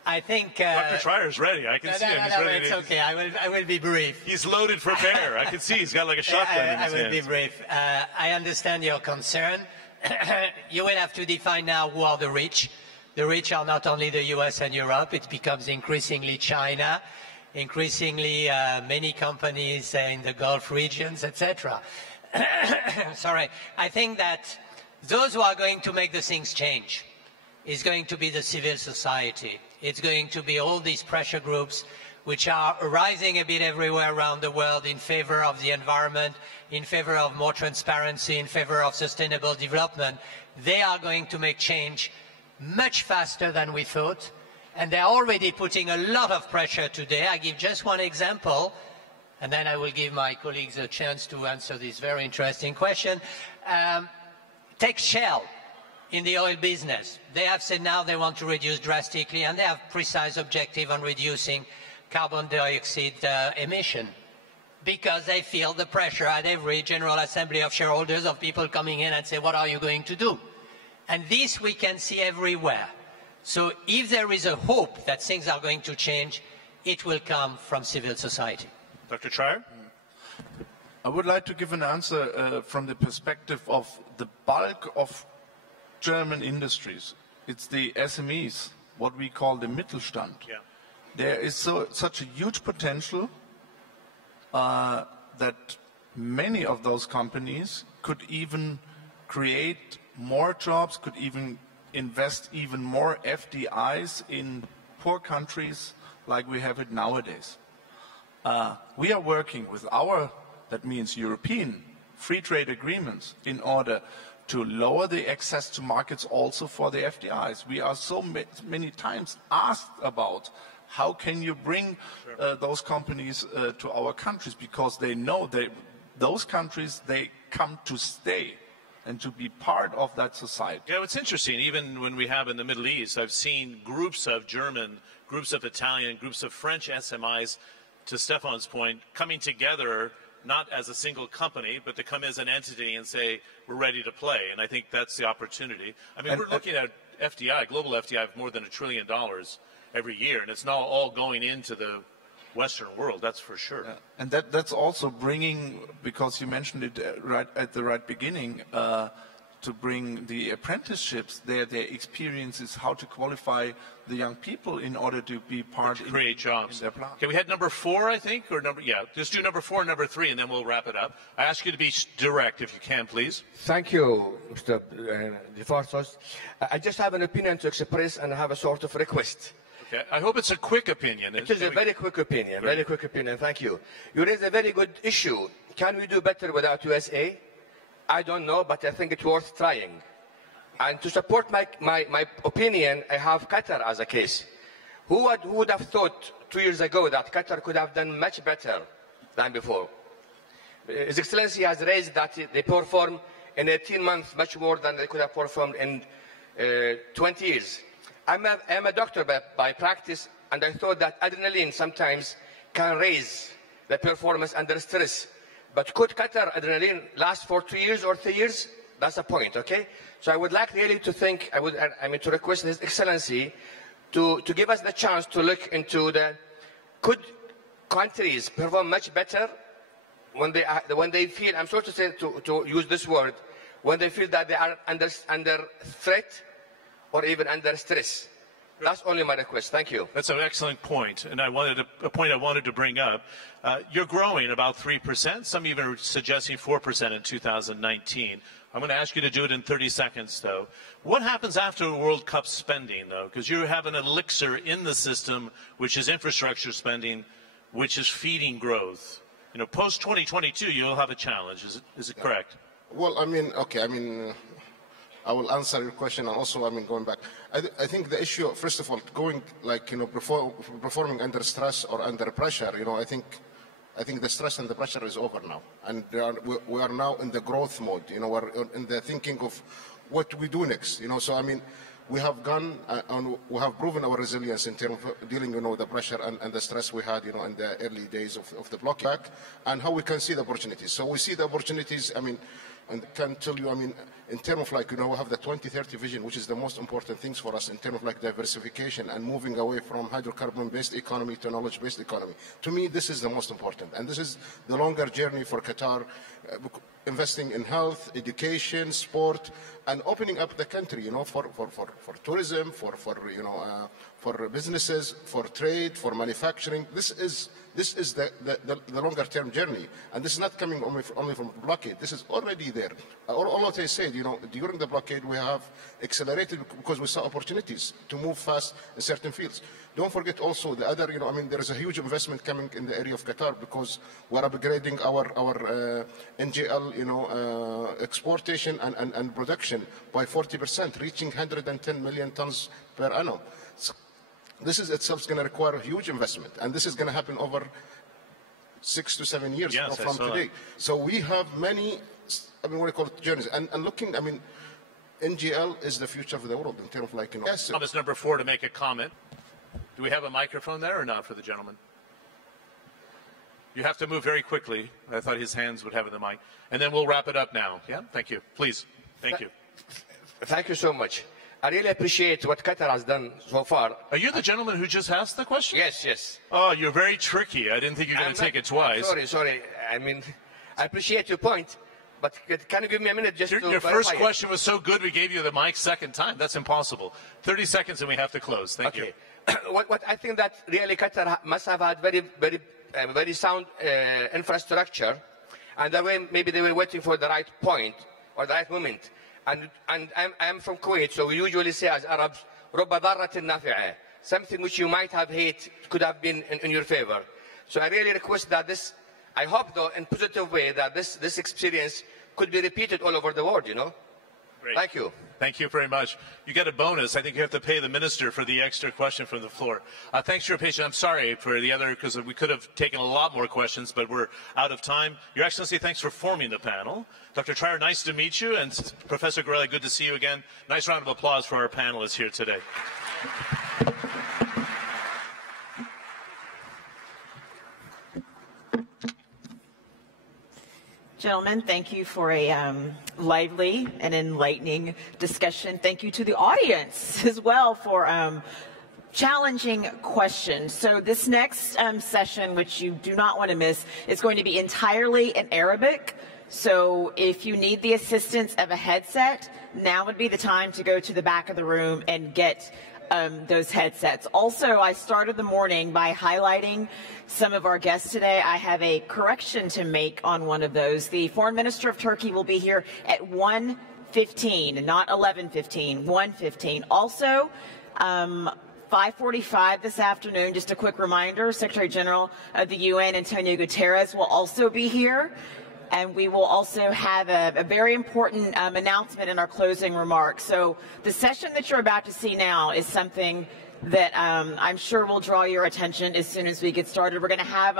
I think... Dr. Schreier's ready. I can see him. He's ready. It's okay. I will be brief. He's loaded for bear. I can see he's got like a shotgun in his hands. I will be brief. I understand your concern. You will have to define now who are the rich. The rich are not only the US and Europe. It becomes increasingly China, increasingly many companies in the Gulf regions, etc. Sorry. I think that those who are going to make the things change is going to be the civil society. It's going to be all these pressure groups which are rising a bit everywhere around the world in favor of the environment, in favor of more transparency, in favor of sustainable development. They are going to make change much faster than we thought. And they're already putting a lot of pressure today. I give just one example, and then I will give my colleagues a chance to answer this very interesting question. Take Shell in the oil business. They have said now they want to reduce drastically, and they have precise objective on reducing carbon dioxide emission, because they feel the pressure at every General Assembly of shareholders of people coming in and say, what are you going to do? And this we can see everywhere. So if there is a hope that things are going to change, it will come from civil society. Dr. Trier? I would like to give an answer from the perspective of the bulk of German industries. It's the SMEs, what we call the Mittelstand. Yeah. There is such a huge potential that many of those companies could even create more jobs, could even invest even more FDIs in poor countries like we have it nowadays. We are working with that means European free trade agreements in order to lower the access to markets also for the FDIs. We are so many times asked about how can you bring those companies to our countries, because they know those countries, they come to stay and to be part of that society. Yeah, it's interesting. Even when we have in the Middle East, I've seen groups of German, groups of Italian, groups of French SMIs, to Stefan's point, coming together not as a single company, but to come as an entity and say, we're ready to play. And I think that's the opportunity. I mean, we're looking at FDI, global FDI, of more than $1 trillion every year, and it's now all going into the Western world, that's for sure. Yeah. And that's also bringing, because you mentioned it right at the right beginning, to bring the apprenticeships, their experiences, how to qualify the young people in order to be part to create jobs. In their plan. Okay, we had number 4, I think, or just do number 4 and number 3, and then we'll wrap it up. I ask you to be direct, if you can, please. Thank you, Mr. DeForsos. I just have an opinion to express, and I have a sort of request. Okay. I hope it's a quick opinion. It is a very quick opinion, very quick opinion. Thank you. You raised a very good issue. Can we do better without USA? I don't know, but I think it's worth trying. And to support my opinion, I have Qatar as a case. Who would have thought 2 years ago that Qatar could have done much better than before? His Excellency has raised that they performed in 18 months much more than they could have performed in 20 years. I'm a doctor by practice, and I thought that adrenaline sometimes can raise the performance under stress. But could Qatar adrenaline last for 2 years or 3 years? That's the point, okay? So I would like really to think, to request His Excellency to give us the chance to look into could countries perform much better when they feel, I'm sorry to say, to use this word, when they feel that they are under threat or even under stress. That's only my request. Thank you. That's an excellent point, and a point I wanted to bring up. You're growing about 3%. Some even are suggesting 4% in 2019. I'm going to ask you to do it in 30 seconds, though. What happens after the World Cup spending, though? Because you have an elixir in the system, which is infrastructure spending, which is feeding growth. You know, post-2022, you'll have a challenge. Is it correct? Well, I will answer your question, and also, going back. I think the issue, first of all, performing under stress or under pressure, I think the stress and the pressure is over now. And we are now in the growth mode, we're in the thinking of what we do next, So, we have gone and we have proven our resilience in terms of dealing, with the pressure and the stress we had, in the early days of the blockade, and how we can see the opportunities. So we see the opportunities, and can tell you, in terms of we have the 2030 vision, which is the most important things for us in terms of diversification and moving away from hydrocarbon-based economy to knowledge-based economy. To me, this is the most important, and this is the longer journey for Qatar, investing in health, education, sport, and opening up the country, for tourism, for businesses, for trade, for manufacturing. This is the longer-term journey, and this is not coming only from blockade. This is already there. All what I said, during the blockade, we have accelerated because we saw opportunities to move fast in certain fields. Don't forget also the other, there is a huge investment coming in the area of Qatar because we're upgrading our NGL, exportation and production by 40%, reaching 110 million tons per annum. this is itself going to require a huge investment, and this is going to happen over 6 to 7 years from today. So we have many, I mean, what do you call it, journeys, and looking, I mean, NGL is the future of the world in terms of like, you know. Yes. Thomas number 4 to make a comment. Do we have a microphone there or not for the gentleman? You have to move very quickly. I thought his hands would have the mic. And then we'll wrap it up now. Yeah, thank you. Please. Thank you. Thank you so much. I really appreciate what Qatar has done so far. Are you the gentleman who just asked the question? Yes, yes. Oh, you're very tricky. I didn't think you were going to take it twice. Sorry. I mean, I appreciate your point, but can you give me a minute just to Your first question was so good, we gave you the mic second time. That's impossible. 30 seconds and we have to close. Thank you. What I think that really Qatar must have had very sound infrastructure, and that way maybe they were waiting for the right point or the right moment. And I'm from Kuwait, so we usually say as Arabs, رُبَّ ضَارَّةٍ نَافِعَةٍ, something which you might have hate could have been in your favor. So I really request that this, I hope though in positive way, that this experience could be repeated all over the world, you know. Great. Thank you. Thank you very much. You get a bonus. I think you have to pay the minister for the extra question from the floor. Thanks for your patience. I'm sorry for the other, because we could have taken a lot more questions, but we're out of time. Your Excellency, thanks for forming the panel. Dr. Trier, nice to meet you. And Professor Gorelli, good to see you again. Nice round of applause for our panelists here today. Gentlemen, thank you for a lively and enlightening discussion. Thank you to the audience as well for challenging questions. So this next session, which you do not want to miss, is going to be entirely in Arabic. So if you need the assistance of a headset, now would be the time to go to the back of the room and get those headsets. Also, I started the morning by highlighting some of our guests today. I have a correction to make on one of those. The Foreign Minister of Turkey will be here at 1:15, not 11:15, 1:15. Also, 5:45 this afternoon, just a quick reminder, Secretary General of the UN, Antonio Guterres, will also be here. And we will also have a very important announcement in our closing remarks. So the session that you're about to see now is something that I'm sure will draw your attention as soon as we get started. We're going to have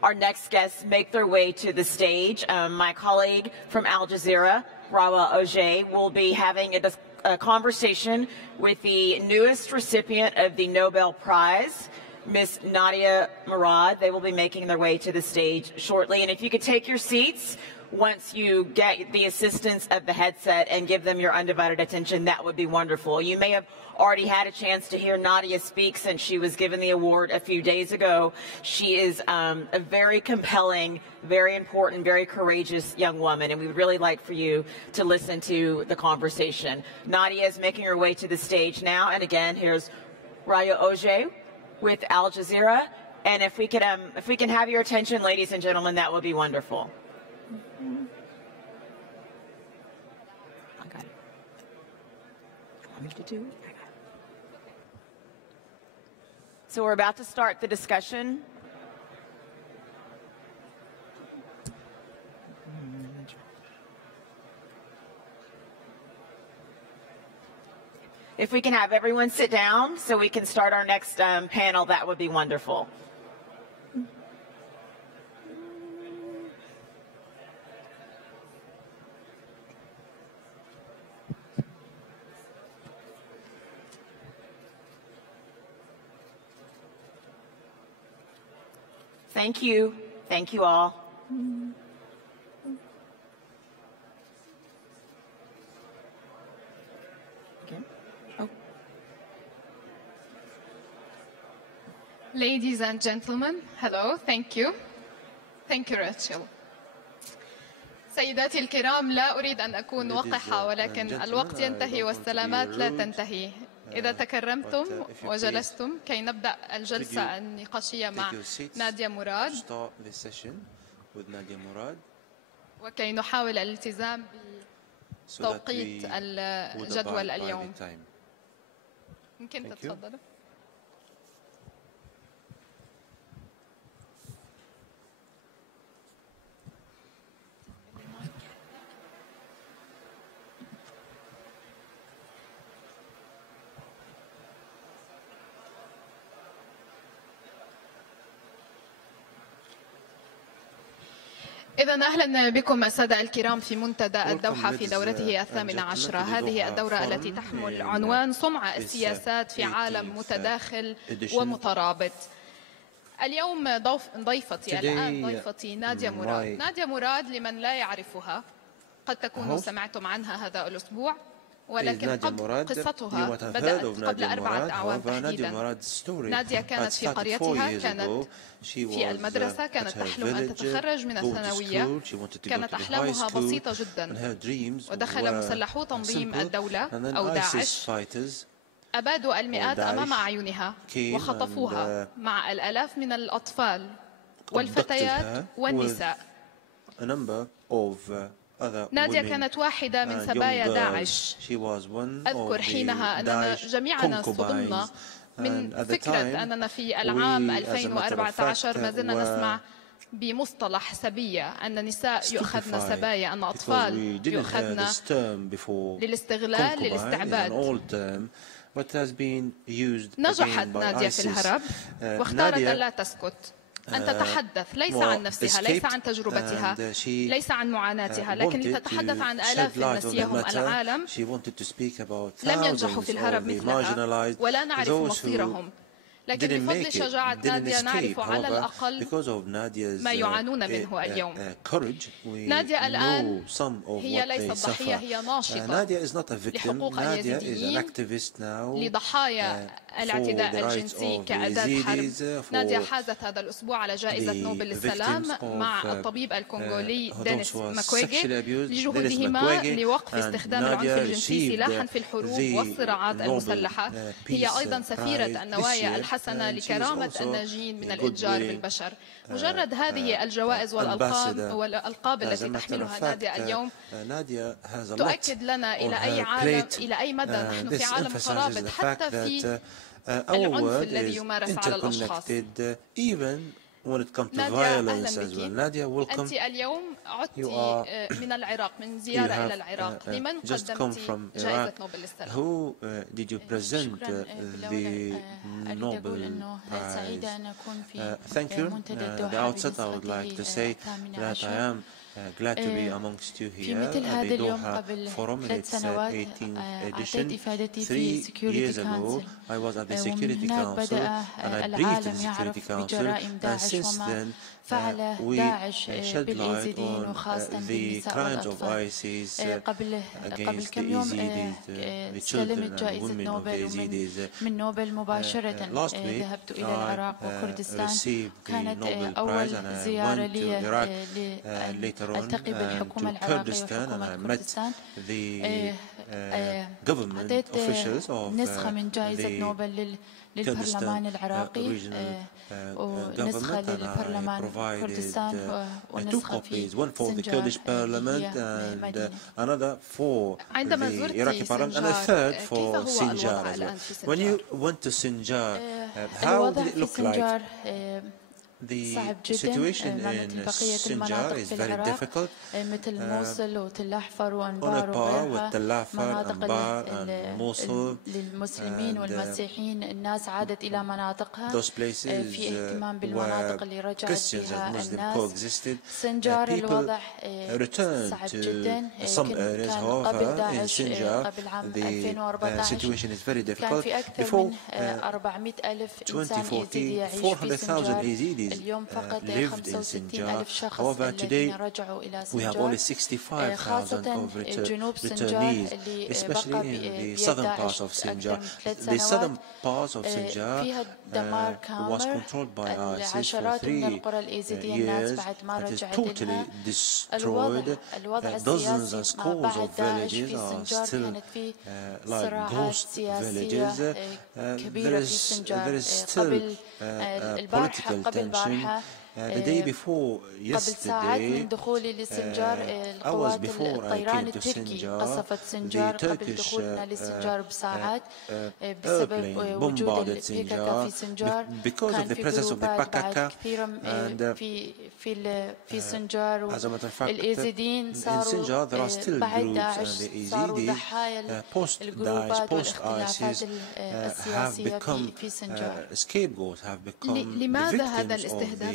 our next guests make their way to the stage. My colleague from Al Jazeera, Rawa Ojeh, will be having a conversation with the newest recipient of the Nobel Prize, Miss Nadia Murad. They will be making their way to the stage shortly. And if you could take your seats once you get the assistance of the headset and give them your undivided attention, that would be wonderful. You may have already had a chance to hear Nadia speak since she was given the award a few days ago. She is a very compelling, very important, very courageous young woman, and we would really like for you to listen to the conversation. Nadia is making her way to the stage now, and again, here's Rawa Ojeh with Al Jazeera, and if we can have your attention, ladies and gentlemen, that would be wonderful. I got it. Want me to do it? I got it. So we're about to start the discussion. If we can have everyone sit down so we can start our next panel, that would be wonderful. Thank you. Thank you all. Ladies and gentlemen, hello, thank you. Thank you, Rachel. سيداتي الكرام، لا أريد أن أكون وقحة، ولكن الوقت ينتهي والسلامات لا تنتهي. إذا تكرمتم وجلستم كي نبدأ الجلسة النقاشية مع نادية مراد وكي نحاول الالتزام بتوقيت الجدول اليوم. ممكن تتفضلوا؟ إذا أهلا بكم السادة الكرام في منتدى الدوحة في دورته 18. هذه الدورة التي تحمل عنوان صنع السياسات في عالم متداخل ومترابط. اليوم ضيفتي نادية مراد. نادية مراد لمن لا يعرفها قد تكونوا سمعتم عنها هذا الأسبوع، ولكن قصتها بدأت قبل 4 أعوام تحديدا. نادية كانت في قريتها، كانت في المدرسة، كانت تحلم أن تتخرج من الثانوية، كانت أحلامها بسيطة جدا، ودخل مسلحو تنظيم الدولة أو داعش أبادوا المئات أمام أعينها وخطفوها مع الآلاف من الأطفال والفتيات والنساء. نادية كانت واحدة من سبايا داعش. أذكر حينها أننا جميعا صدمنا من فكرة أننا في العام 2014 ما زلنا نسمع بمصطلح سبية، أن النساء يؤخذن سبايا، أن أطفال يؤخذن للاستغلال للاستعباد. نجحت نادية في الهرب واختارت أن لا تسكت، أن تتحدث ليس عن نفسها، ليس عن تجربتها، ليس عن معاناتها، لكن لتتحدث عن آلاف نسيهم العالم لم ينجحوا في الهرب مثلها ولا نعرف مصيرهم. لكن بفضل شجاعة نادية نعرف على الأقل ما يعانون منه اليوم. نادية الآن هي ليست ضحية، هي ناشطة لحقوق اليزيديين، لضحايا الاعتداء الجنسي كأداة حرب. نادية حازت هذا الأسبوع على جائزة نوبل للسلام مع الطبيب الكونغولي دينيس ماكويغي لجهودهما لوقف استخدام العنف الجنسي سلاحا في الحروب والصراعات المسلحة. هي أيضا سفيرة النوايا الحسنة لكرامة الناجين من الإتجار بالبشر. مجرد هذه الجوائز والألقاب التي تحملها نادية اليوم تؤكد لنا إلى أي عالم، إلى أي مدى نحن في عالم مترابط حتى في العنف الذي يمارس على الأشخاص. نادية أنت اليوم عدت من العراق، من زيارة إلى العراق. لمن قدمت جائزة نوبل للسلام؟ Who did you present the Nobel? Thank you. At the outset, I would like to say that I am glad to be amongst you here at the Doha Forum in its 18th edition. 3 years ago, I was at the Security Council and I briefed the Security Council, and since then we shed light on the crimes of ISIS against the Yazidis, the children and women of the Yazidis. Last week, I received the Nobel Prize and I went to Iraq later on to Kurdistan, and I met the government officials of the Kurdistan regional government, and I provided 2 copies, one for the Kurdish parliament and another for the Iraqi parliament, and a third for Sinjar as well. When you went to Sinjar, how did it look like? The situation in Sinjar is very difficult. On a par with Tel Afar, Anbar and Mosul, those places where Christians and Muslims coexisted. People returned to some areas. However, in Sinjar, the situation is very difficult. Before 2014, 400,000 Yazidis lived in Sinjar. However, today we have only 65,000 of returnees, especially in the southern parts of Sinjar. The southern parts of Sinjar was controlled by ISIS for 3 years. It is totally destroyed. Dozens and scores of villages are still like ghost villages. There is still political tension. The day before yesterday, hours before I came to Sinjar, the Turkish airplane bombarded Sinjar because of the presence of the PKK. And as a matter of fact, in Sinjar there are still groups, and the Yazidis, post-Daesh, post-ISIS, have become scapegoats, have become the victims of the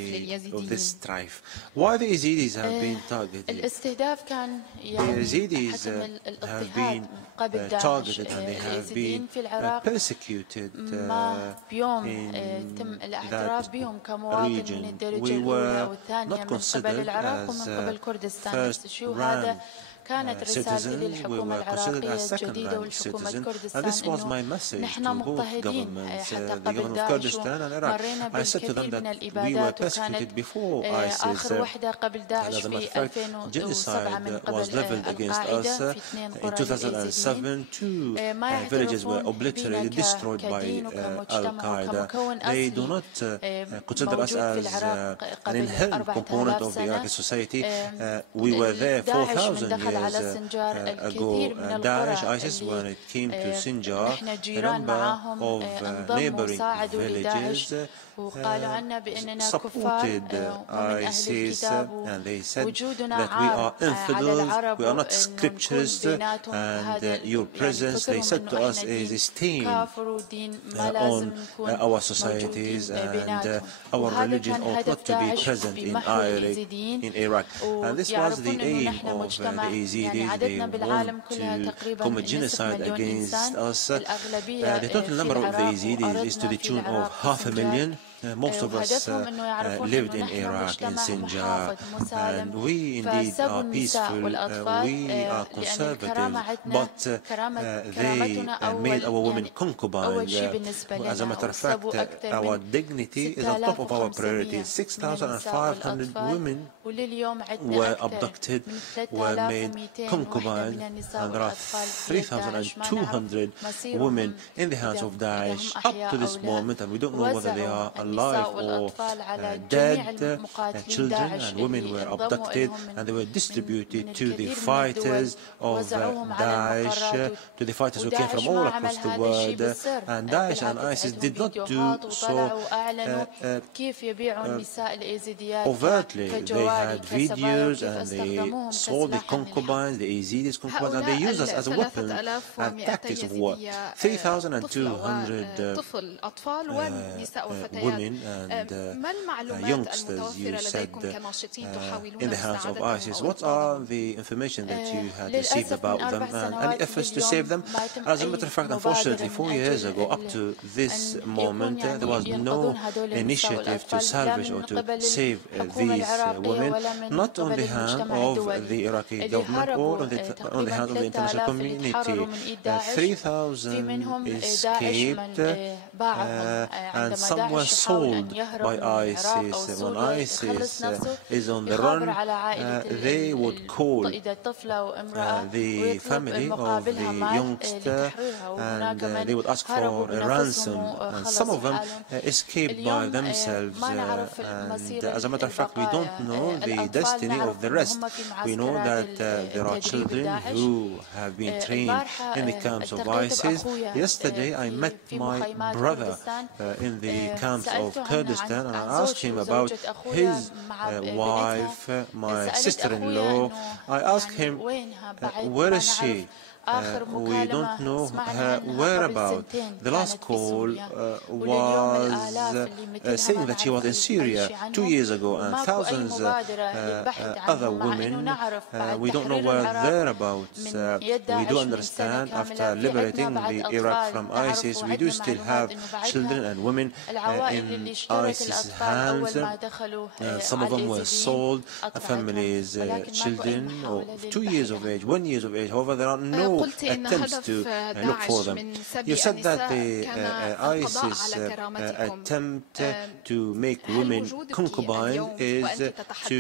this strife. Why the Yazidis have been targeted? الاستهداف كان The يعني Yazidis حتم have الاضطهاد been قبل داعش. targeted and they have اليزيديين been في العراق persecuted ما بيوم in تم that الاعتراف بهم كمواطن من region. الدرجة We الأولى were والثانية not من قبل العراق considered ومن as قبل كردستان. first شو هذا rank كانت رسالتي citizens. We للحكومة were considered العراقية as الجديدة second-rank والحكومة citizens. And كردستان this was my إنه message نحن to both مضطهدين governments, حتى the قبل government of داعش Kurdistan and Iraq. ومرينا I said to them بالكثير من that we were الإبادات persecuted وكانت before ISIS. آخر وحدة قبل داعش As a matter في of fact, 2007 من genocide was قبل leveled against us القاعدة في 2 in قرى 2007. Two ما villages were يعترفون obliterated, بنا destroyed by كدين وكمجتمع Al-Qaeda. وكمكون They do أصلي not consider us موجود في as العراق an قبل inherent component 4000 of the سنة. Iraqi society. We were there داعش 4,000 من دخل على years سنجار ago. الكثير من Daesh, القرى ISIS, when اللي it came to Sinjar, احنا a جيران number معاهم of انضموا neighboring وساعدوا لداعش villages وقالوا عنا بأننا كفار supported ومن أهل ISIS, الكتاب and they said وجودنا that we are عار على infidels, العرب we are not وإنه scripturists, نكون بيناتهم and هذا your presence, they said to us, is a stain كافر ودين ما لازم on نكون our societies, and بيناتهم. our وهذا religion كان ought هدف not to be داعش present in بمحو اليزيديين in Iraq. And this was the ويعرفون إنه aim نحن of مجتمع the Yazidis. يعني They عددنا بالعالم want كلها to تقريبا commit نصف genocide مليون against إنسان. us. الأغلبية The total في number of the العراق Yazidis is to the وأرضنا في tune of العراق في 500,000. Most of us وهدفهم إنه يعرفون lived إنه in نحن Iraq, in مجتمع Sinjar, محافظ مسالم. and we indeed فسبوا are النساء peaceful, والأطفال we are لأن conservative, الكرامة عندنا but they كرامتنا made our أول women يعني concubines. أول شيء بالنسبة As a لنا matter of fact, وسبوا أكثر our من dignity is on top of our priorities. 6,500 women ولليوم عندنا were أكثر abducted, من were made 3200 concubines, وحدة من النساء and there are والأطفال في داعش. ما نعرف 3,200 مصيرهم women in the hands of Daesh up to this moment, and we don't know whether they are alive or dead. Children and women were abducted, and they were distributed to the fighters of Daesh, to the fighters who came from all across the world. And Daesh and ISIS did not do so overtly. They had videos and they sold the concubines, the Yazidis concubines, and they used us as a weapon and tactics of war. 3,200 women and youngsters, you said, in the hands of ISIS. What are the information that you had received about them and any efforts to save them? As a matter of fact, unfortunately, 4 years ago, up to this moment, there was no initiative to salvage or to save these women, not on the hand of the Iraqi government or on the hand of the international community. 3,000 escaped and some were sold by ISIS. When ISIS is on the run, they would call the family of the youngster and they would ask for a ransom. And some of them escaped by themselves. And as a matter of fact, we don't know the destiny of the rest. We know that there are children who have been trained in the camps of ISIS. Yesterday, I met my brother in the camps of Kurdistan, and I asked him about his wife, my sister-in-law. I asked him, where is she? We don't know her whereabouts. The last call was saying that she was in Syria 2 years ago, and thousands other women, we don't know where thereabouts. We do understand after liberating the Iraq from ISIS, we do still have children and women in ISIS' hands. Some of them were sold, families, children of 2 years of age, 1 year of age. However, there are no attempts to look for them. You said that the ISIS attempt to make women concubines is to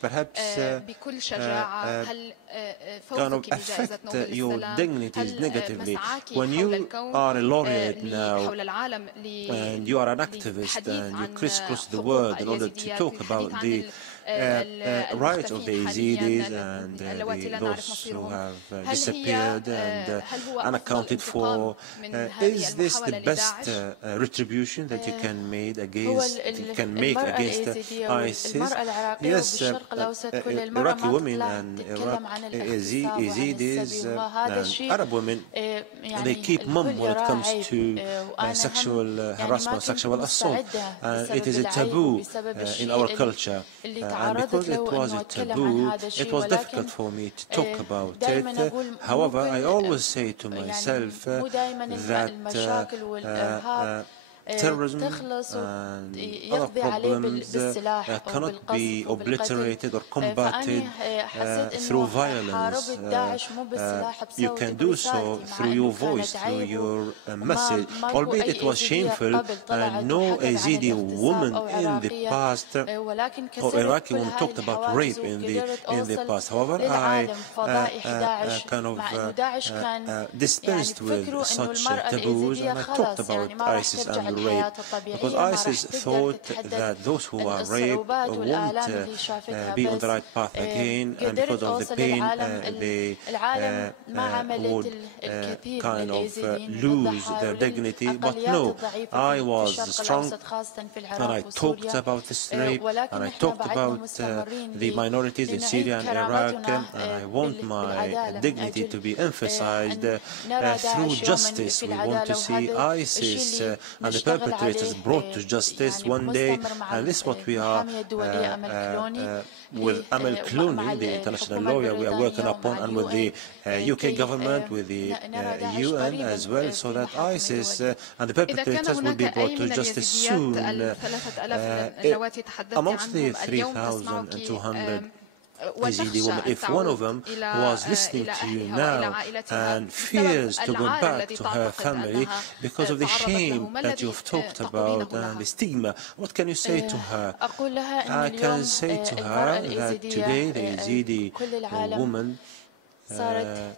perhaps kind of affect your dignities negatively. When you are a laureate now and you are an activist and you crisscross the world in order to talk about the rights of the Yazidis and those who have disappeared and unaccounted for. Is this the best retribution that you can make against ISIS? Yes, Iraqi women and Yazidis and Arab women, they keep mum when it comes to sexual harassment, sexual assault. It is a taboo in our culture. And because it was a taboo, it was difficult for me to talk about it. However, I always say to myself that terrorism and other problems cannot be obliterated or combated through violence. You can do so through your voice, through your message, albeit it was shameful, and no Yazidi woman in the past or Iraqi woman talked about rape in the past. However, I kind of dispensed with such taboos, and I talked about ISIS and rape, because ISIS thought that those who are raped won't be on the right path again, and because of the pain they would kind of lose their dignity. But no, I was strong, and I talked about this rape, and I talked about the minorities in Syria and Iraq, and I want my dignity to be emphasized through justice. We want to see ISIS and the perpetrators brought to justice one day, and this is what we are with Amal Clooney, the international lawyer, we are working upon, and with the UK government, with the UN as well, so that ISIS and the perpetrators will be brought to justice soon. Amongst the 3,200 Yazidi woman, if one of them was listening to you now and fears to go back to her family because of the shame that you've talked about and the stigma, what can you say to her? I can say to her that today the Yazidi woman has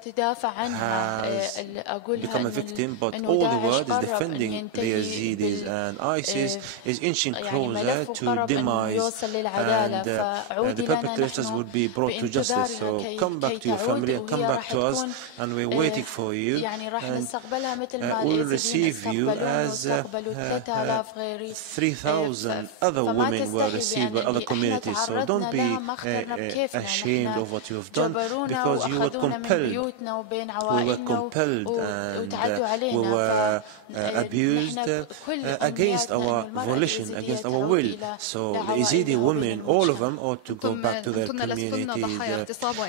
become a victim, but all the world is defending the Yazidis, and ISIS is inching closer to demise, and the perpetrators would be brought to justice. So come back to your family and come back to us, and we're waiting for you, and we will receive you as 3,000 other women were received by other communities. So don't be ashamed of what you have done, because you were compelled. We were compelled and we were abused against our volition, against our will. So the Yazidi women, all of them, ought to go back to their communities.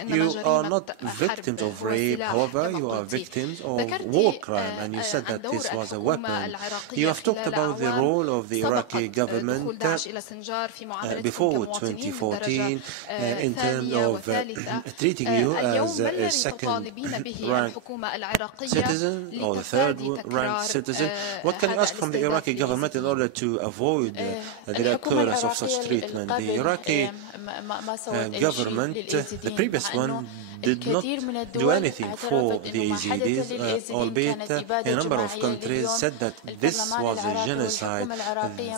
You are not victims of rape, however, you are victims of war crime, and you said that this was a weapon. You have talked about the role of the Iraqi government before 2014 in terms of treating you as a second-ranked citizen or the third-ranked citizen. What can you ask from the Iraqi government in order to avoid the occurrence of such treatment? The Iraqi government, the previous one, did not do anything for the Yazidis, albeit a number of countries said that this was a genocide.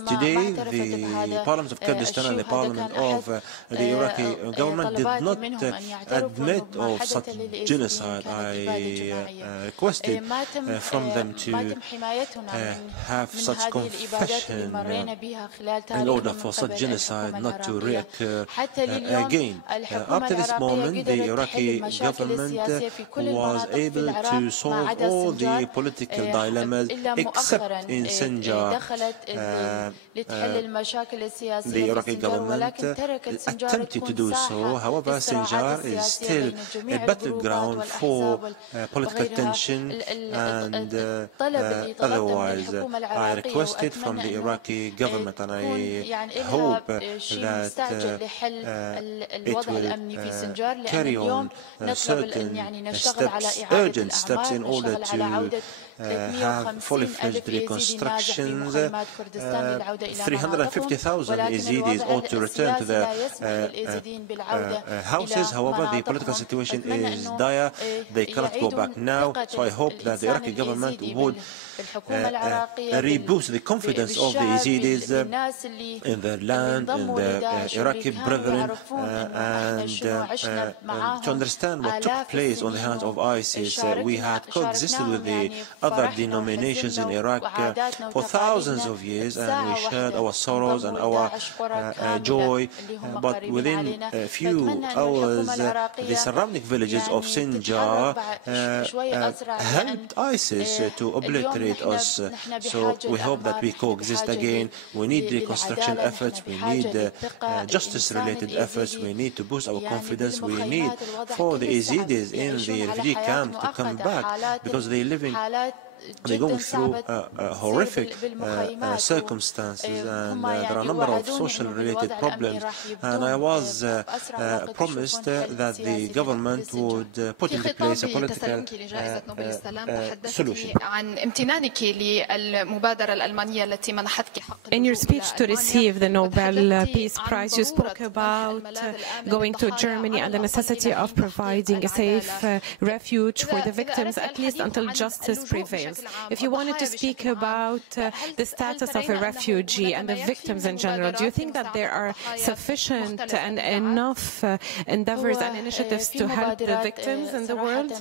Today, the Parliament of Kurdistan and the Parliament of the Iraqi government did not admit of such genocide. I requested from them to have such confession in order for such genocide not to reoccur again. Up to this moment, the Iraqi government was able to solve all the political dilemmas except in Sinjar. The Iraqi government attempted to do so. However, Sinjar is still a battleground for political tension and otherwise. I requested from the Iraqi government, and I hope that it will carry on certain steps, urgent steps, in order to have fully fledged reconstructions. 350,000 Yazidis ought to return to their houses. However, the political situation is dire. They cannot go back now. So I hope that the Iraqi government would reboost the confidence of the Yazidis in their land, in their Iraqi brethren, and to understand what took place on the hands of ISIS. We had coexisted with the other denominations in Iraq for thousands of years, and we shared our sorrows and our joy, but within a few hours the surrounding villages of Sinjar helped ISIS to obliterate us. So we hope that we coexist again. We need reconstruction efforts, we need justice-related efforts, we need to boost our confidence, we need for the Yazidis in the refugee camp to come back, because they're going through horrific circumstances, and there are a number of social-related problems. And I was promised that the government would put into place a political solution. In your speech to receive the Nobel Peace Prize, you spoke about going to Germany and the necessity of providing a safe refuge for the victims, at least until justice prevails. If you wanted to speak about the status of a refugee and the victims in general, do you think that there are sufficient and enough endeavors and initiatives to help the victims in the world?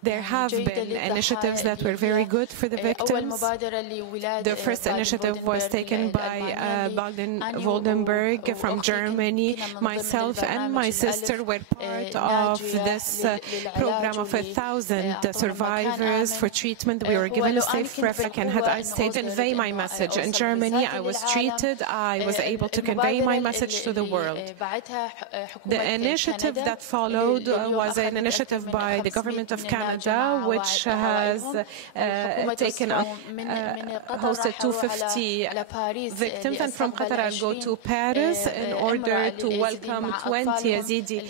There have been initiatives that were very good for the victims. The first initiative was taken by Baden-Württemberg from Germany. Myself and my sister were part of this program of 1,000 survivors for treatment. We were given a safe refuge, and had I stayed to convey my message in Germany, I was treated, I was able to convey my message to the world. The initiative that followed was an initiative by the government of Canada, which has hosted 250 victims, and from Qatar I'll go to Paris in order to welcome 20 Yazidi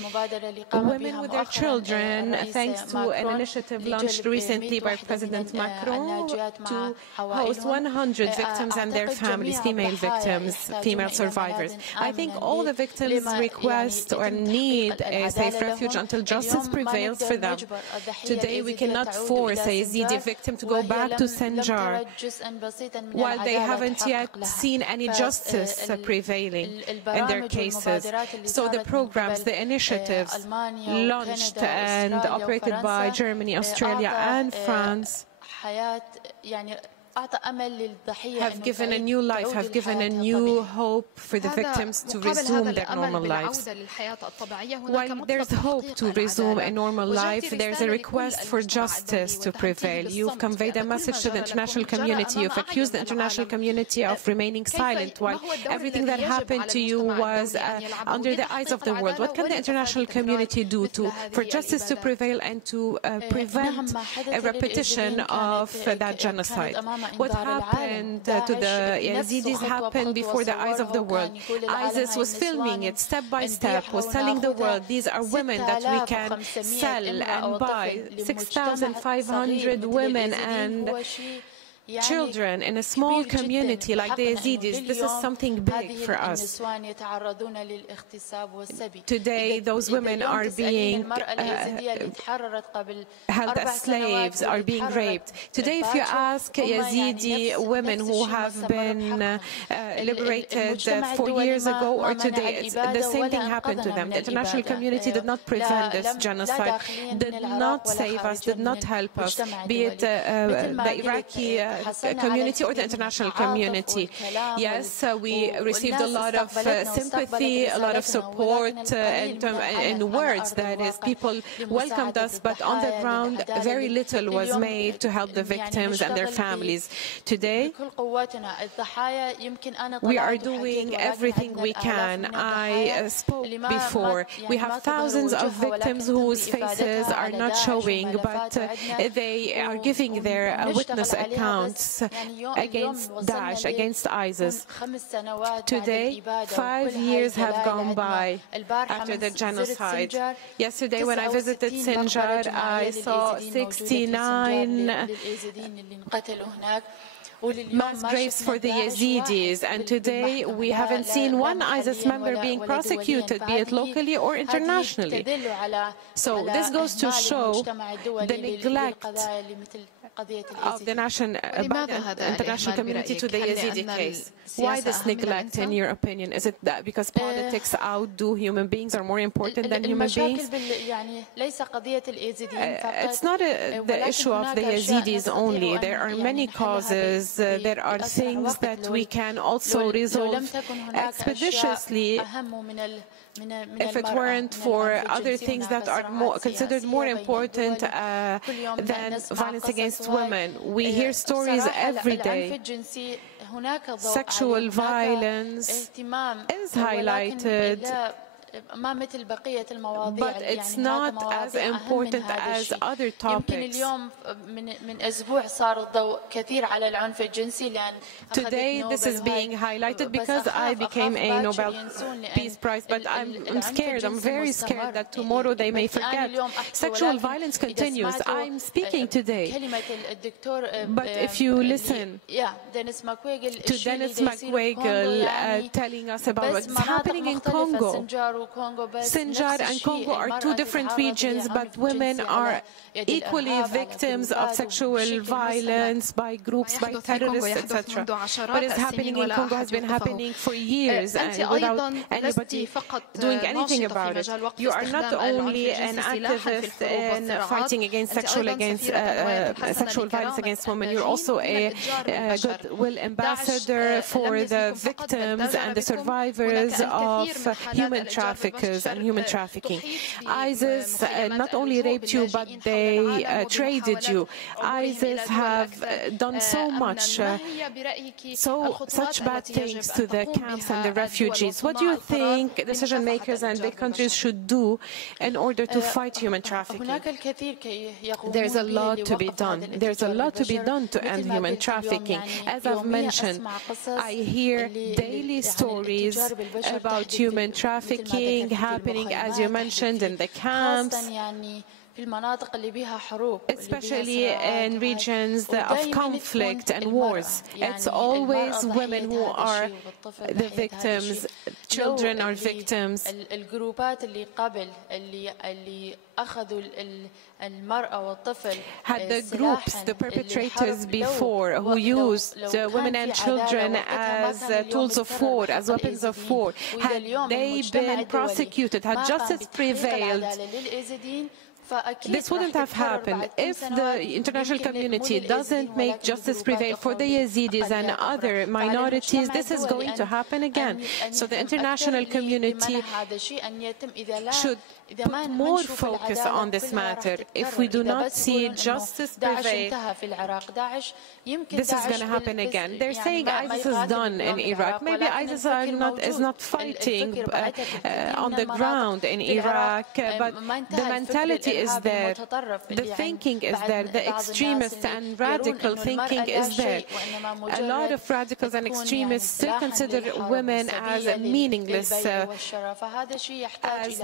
women with their children, thanks to an initiative launched recently by President Macron to host 100 victims and their families, female victims, female survivors. I think all the victims request or need a safe refuge until justice prevails for them. Today we cannot force a Yazidi victim to go back to Sinjar while they haven't yet seen any justice prevailing in their cases. So the programs, the initiatives launched and operated by Germany, Australia and France have given a new life, have given a new hope for the victims to resume their normal lives. While there's hope to resume a normal life, there's a request for justice to prevail. You've conveyed a message to the international community. You've accused the international community of remaining silent while everything that happened to you was under the eyes of the world. What can the international community do for justice to prevail and to prevent a repetition of that genocide? What happened to the Yazidis happened before the eyes of the world. ISIS was filming it step by step, was telling the world these are women that we can sell and buy. 6,500 women and children in a small community like the Yazidis. This is something big for us. Today, those women are being held as slaves, are being raped. Today, if you ask Yazidi women who have been liberated 4 years ago or today, the same thing happened to them. The international community did not prevent this genocide, did not save us, did not help us, be it the Iraqi community or the international community. Yes, we received a lot of sympathy, a lot of support in words, that is, people welcomed us, but on the ground very little was made to help the victims and their families. Today, we are doing everything we can. I spoke before. We have thousands of victims whose faces are not showing, but they are giving their witness account. fronts against Daesh, against ISIS. Today, 5 years have gone by after the genocide. Yesterday, when I visited Sinjar, I saw 69 mass graves for the Yazidis, and today we haven't seen one ISIS member being prosecuted, be it locally or internationally. So this goes to show the neglect of the international community to the Yazidi case. Why this neglect, in your opinion? Is it that because politics outdo human beings, are more important than human beings? It's not the issue of the Yazidis only. There are many causes. There are things that we can also resolve expeditiously if it weren't for other things that are considered more important than violence against women. We hear stories every day. Sexual violence is highlighted, but it's not as important as other topics. Today this is being highlighted because I became a Nobel Peace Prize, but I'm scared, I'm very scared that tomorrow they may forget. Sexual violence continues. I'm speaking today, but if you listen to Dennis McWagle telling us about what's happening in Congo, Sinjar and Congo are two different regions, but women are equally victims of sexual violence by groups, by terrorists, etc. What is happening in Congo has been happening for years and without anybody doing anything about it. You are not only an activist in fighting against sexual violence against women, you're also a goodwill ambassador for the victims and the survivors of human traffickers and human trafficking. ISIS not only raped you, but they traded you. ISIS have done so much, such bad things to the camps and the refugees. What do you think decision makers and big countries should do in order to fight human trafficking? There's a lot to be done. There's a lot to be done to end human trafficking. As I've mentioned, I hear daily stories about human trafficking happening, as you mentioned, in the camps, especially in regions of conflict and wars. It's always women who are the victims, children are victims. Had the groups, the perpetrators before, who used women and children as tools of war, as weapons of war, had they been prosecuted, had justice prevailed, this wouldn't have happened. If the international community doesn't make justice prevail for the Yazidis and other minorities, this is going to happen again. So the international community should put more focus on this matter. If we do not see justice prevail, this is going to happen again. They're saying ISIS is done in Iraq. Maybe ISIS is not fighting on the ground in Iraq, but the mentality is there, the thinking is there, the extremist and radical thinking is there. A lot of radicals and extremists still consider women as meaningless, as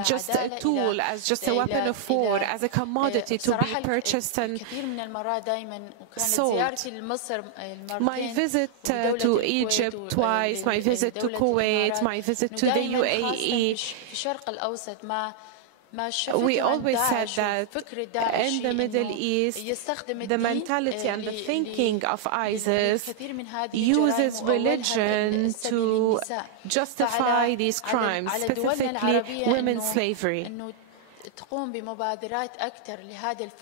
just a tool, as just a weapon of war, as a commodity to be purchased and sold. My visit to Egypt twice, my visit to Kuwait, my visit to the UAE, we always said that in the Middle East, the mentality and the thinking of ISIS uses religion to justify these crimes, specifically women's slavery.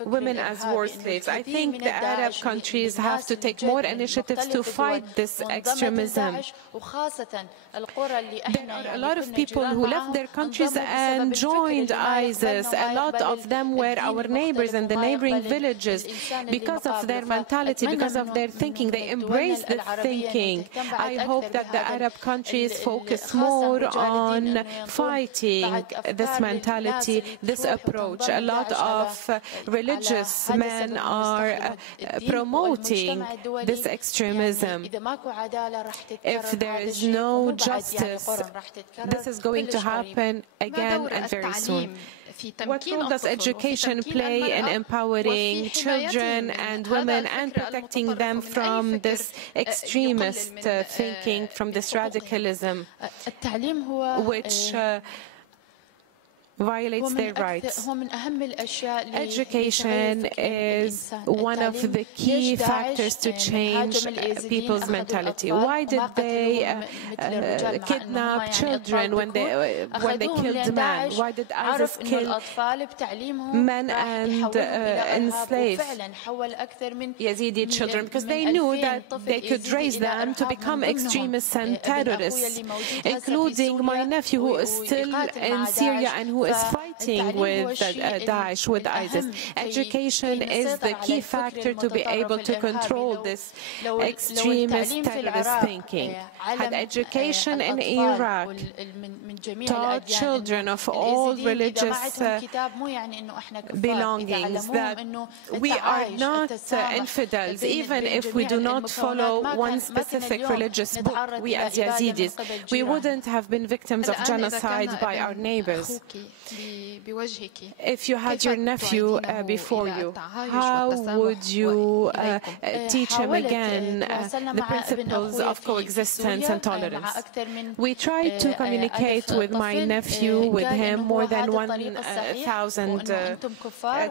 Women as war slaves. I think the Arab countries have to take more initiatives to fight this extremism. There are a lot of people who left their countries and joined ISIS. A lot of them were our neighbors in the neighboring villages. Because of their mentality, because of their thinking, they embraced this thinking. I hope that the Arab countries focus more on fighting this mentality, this approach. A lot of religious men are promoting this extremism. If there is no justice, this is going to happen again and very soon. What role does education play in empowering children and women and protecting them from this extremist thinking, from this radicalism, which violates their rights? Education is one of the key factors to change people's mentality. Why did they kidnap children when they killed men? Why did ISIS kill men and enslave Yazidi children? Because they knew that they could raise them to become extremists and terrorists, including my nephew, who is still in Syria and who is fighting with Daesh, with ISIS. Education is the key factor to be able to control this extremist terrorist thinking. Had education in Iraq taught children of all religious belongings that we are not infidels, even if we do not follow one specific religious book, we as Yazidis, we wouldn't have been victims of genocide by our neighbors. If you had your nephew before you, how would you teach him again the principles of coexistence and tolerance? We tried to communicate with my nephew, with him, more than 1,000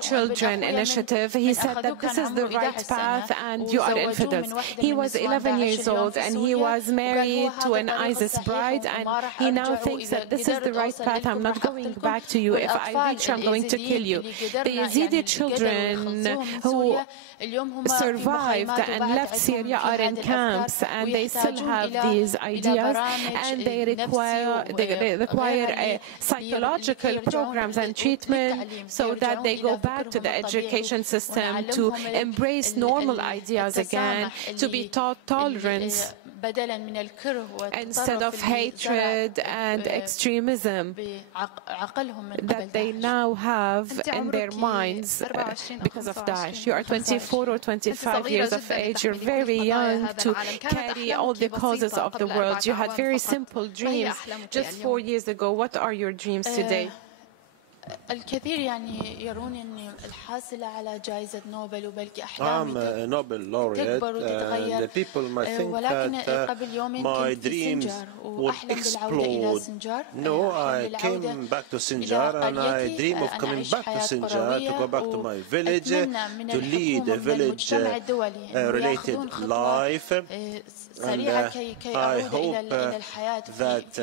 children initiative. He said that this is the right path and you are infidels. He was 11 years old and he was married to an ISIS bride, and he now thinks that this is the right path. I'm not going back to you. If I reach you, I'm going to kill you. The Yazidi children who survived and left Syria are in camps, and they still have these ideas, and they require psychological programs and treatment so that they go back to the education system to embrace normal ideas again, to be taught tolerance instead of hatred and extremism that they now have in their minds because of Daesh. You are 24 or 25 years of age. You're very young to carry all the causes of the world. You had very simple dreams just 4 years ago. What are your dreams today? الكثير يعني يرون أن الحاصلة على جائزة نوبل وبلكي I'm a Nobel laureate, and the people might think that my dreams would explode. No, I came back to Sinjar and I dream of coming back to Sinjar, to go back to my village, to lead a village-related life. And I hope that,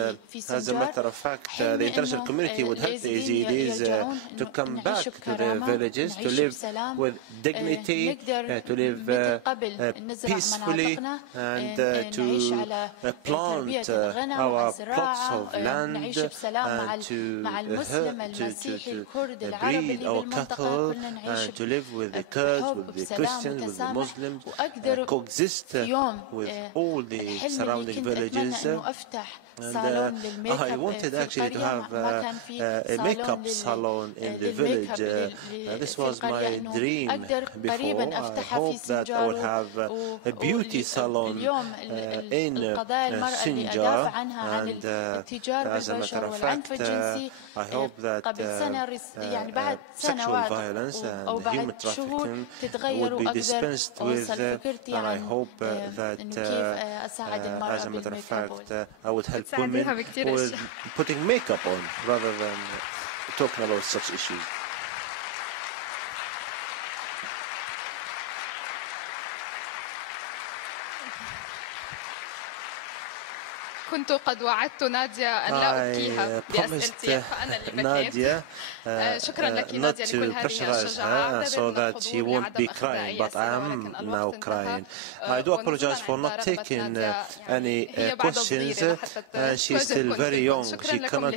as a matter of fact, the international community would help the Yazidis to come back to their villages, to live with dignity, to live peacefully, and to plant our plots of land, and to breed our cattle, and to live with the Kurds, with the Christians, with the Muslims, coexist with all the surrounding villages. And I wanted actually to have a makeup salon in the village. This was my dream before. I hope that I would have a beauty salon in Sinjar, and as a matter of fact, I hope that sexual violence and human trafficking would be dispensed with, and I hope that as a matter of fact, I would help women with putting makeup on rather than talking about such issues. كنت قد وعدت نادية أن لا أبكيها بأسئلتي فأنا اللي بكيت. شكرا لك نادية لكل هذه الشجاعة so that she won't be crying, but I am now crying. I do apologize for not taking any questions. She is still very young. She cannot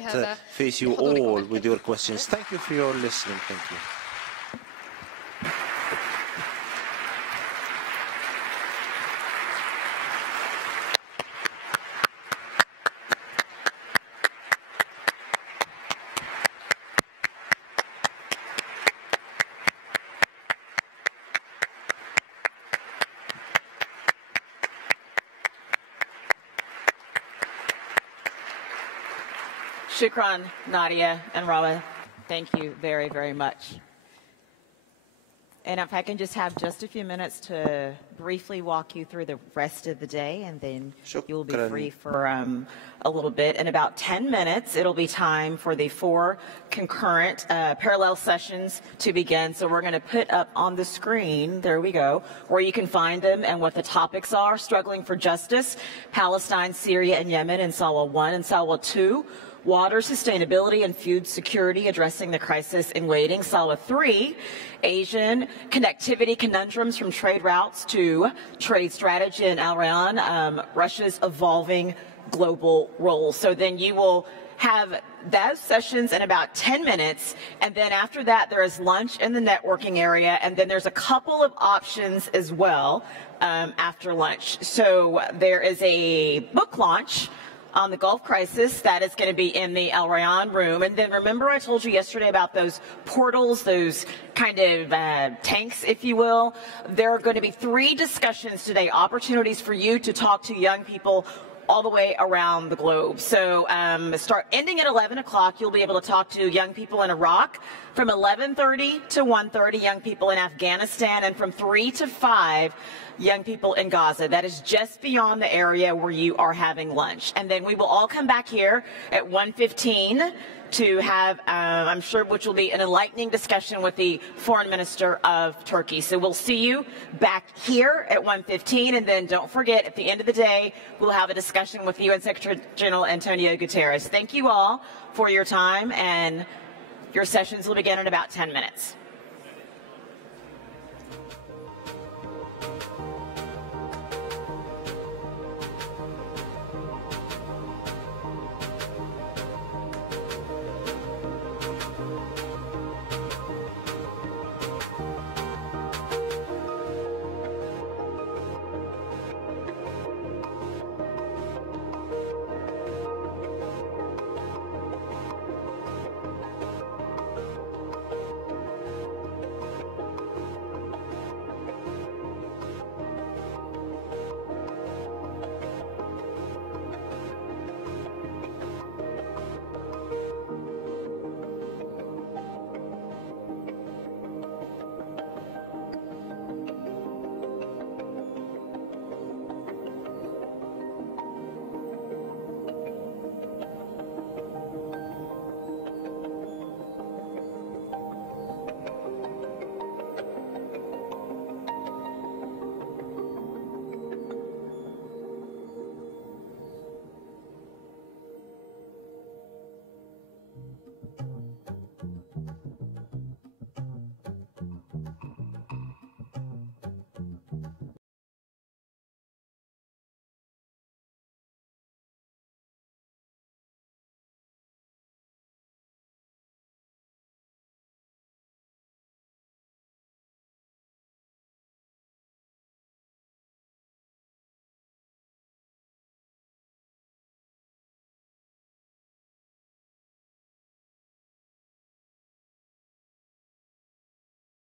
face you all with your questions. Thank you for your listening. Thank you. Shukran, Nadia and Rawa. Thank you very, very much. And if I can just have just a few minutes to briefly walk you through the rest of the day, and then you'll be free for a little bit. In about 10 minutes, it'll be time for the 4 concurrent parallel sessions to begin. So we're going to put up on the screen, there we go, where you can find them and what the topics are. Struggling for Justice, Palestine, Syria, and Yemen in Salwa 1 and Salwa 2. Water sustainability and food security, addressing the crisis in waiting. Salwa 3, Asian connectivity conundrums from trade routes to trade strategy in Al Rayan, Russia's evolving global role. So then you will have those sessions in about 10 minutes, and then after that there is lunch in the networking area, and then there's a couple of options as well after lunch. So there is a book launch on the Gulf crisis that is going to be in the Al Rayan room. And then remember I told you yesterday about those portals, those kind of tanks, if you will. There are going to be 3 discussions today, opportunities for you to talk to young people all the way around the globe. So ending at 11 o'clock, you'll be able to talk to young people in Iraq. From 11:30 to 1:30, young people in Afghanistan, and from 3 to 5, young people in Gaza. That is just beyond the area where you are having lunch. And then we will all come back here at 1:15 to have, I'm sure, which will be an enlightening discussion with the Foreign Minister of Turkey. So we'll see you back here at 1:15, and then don't forget, at the end of the day, we'll have a discussion with UN Secretary General Antonio Guterres. Thank you all for your time, and your sessions will begin in about 10 minutes.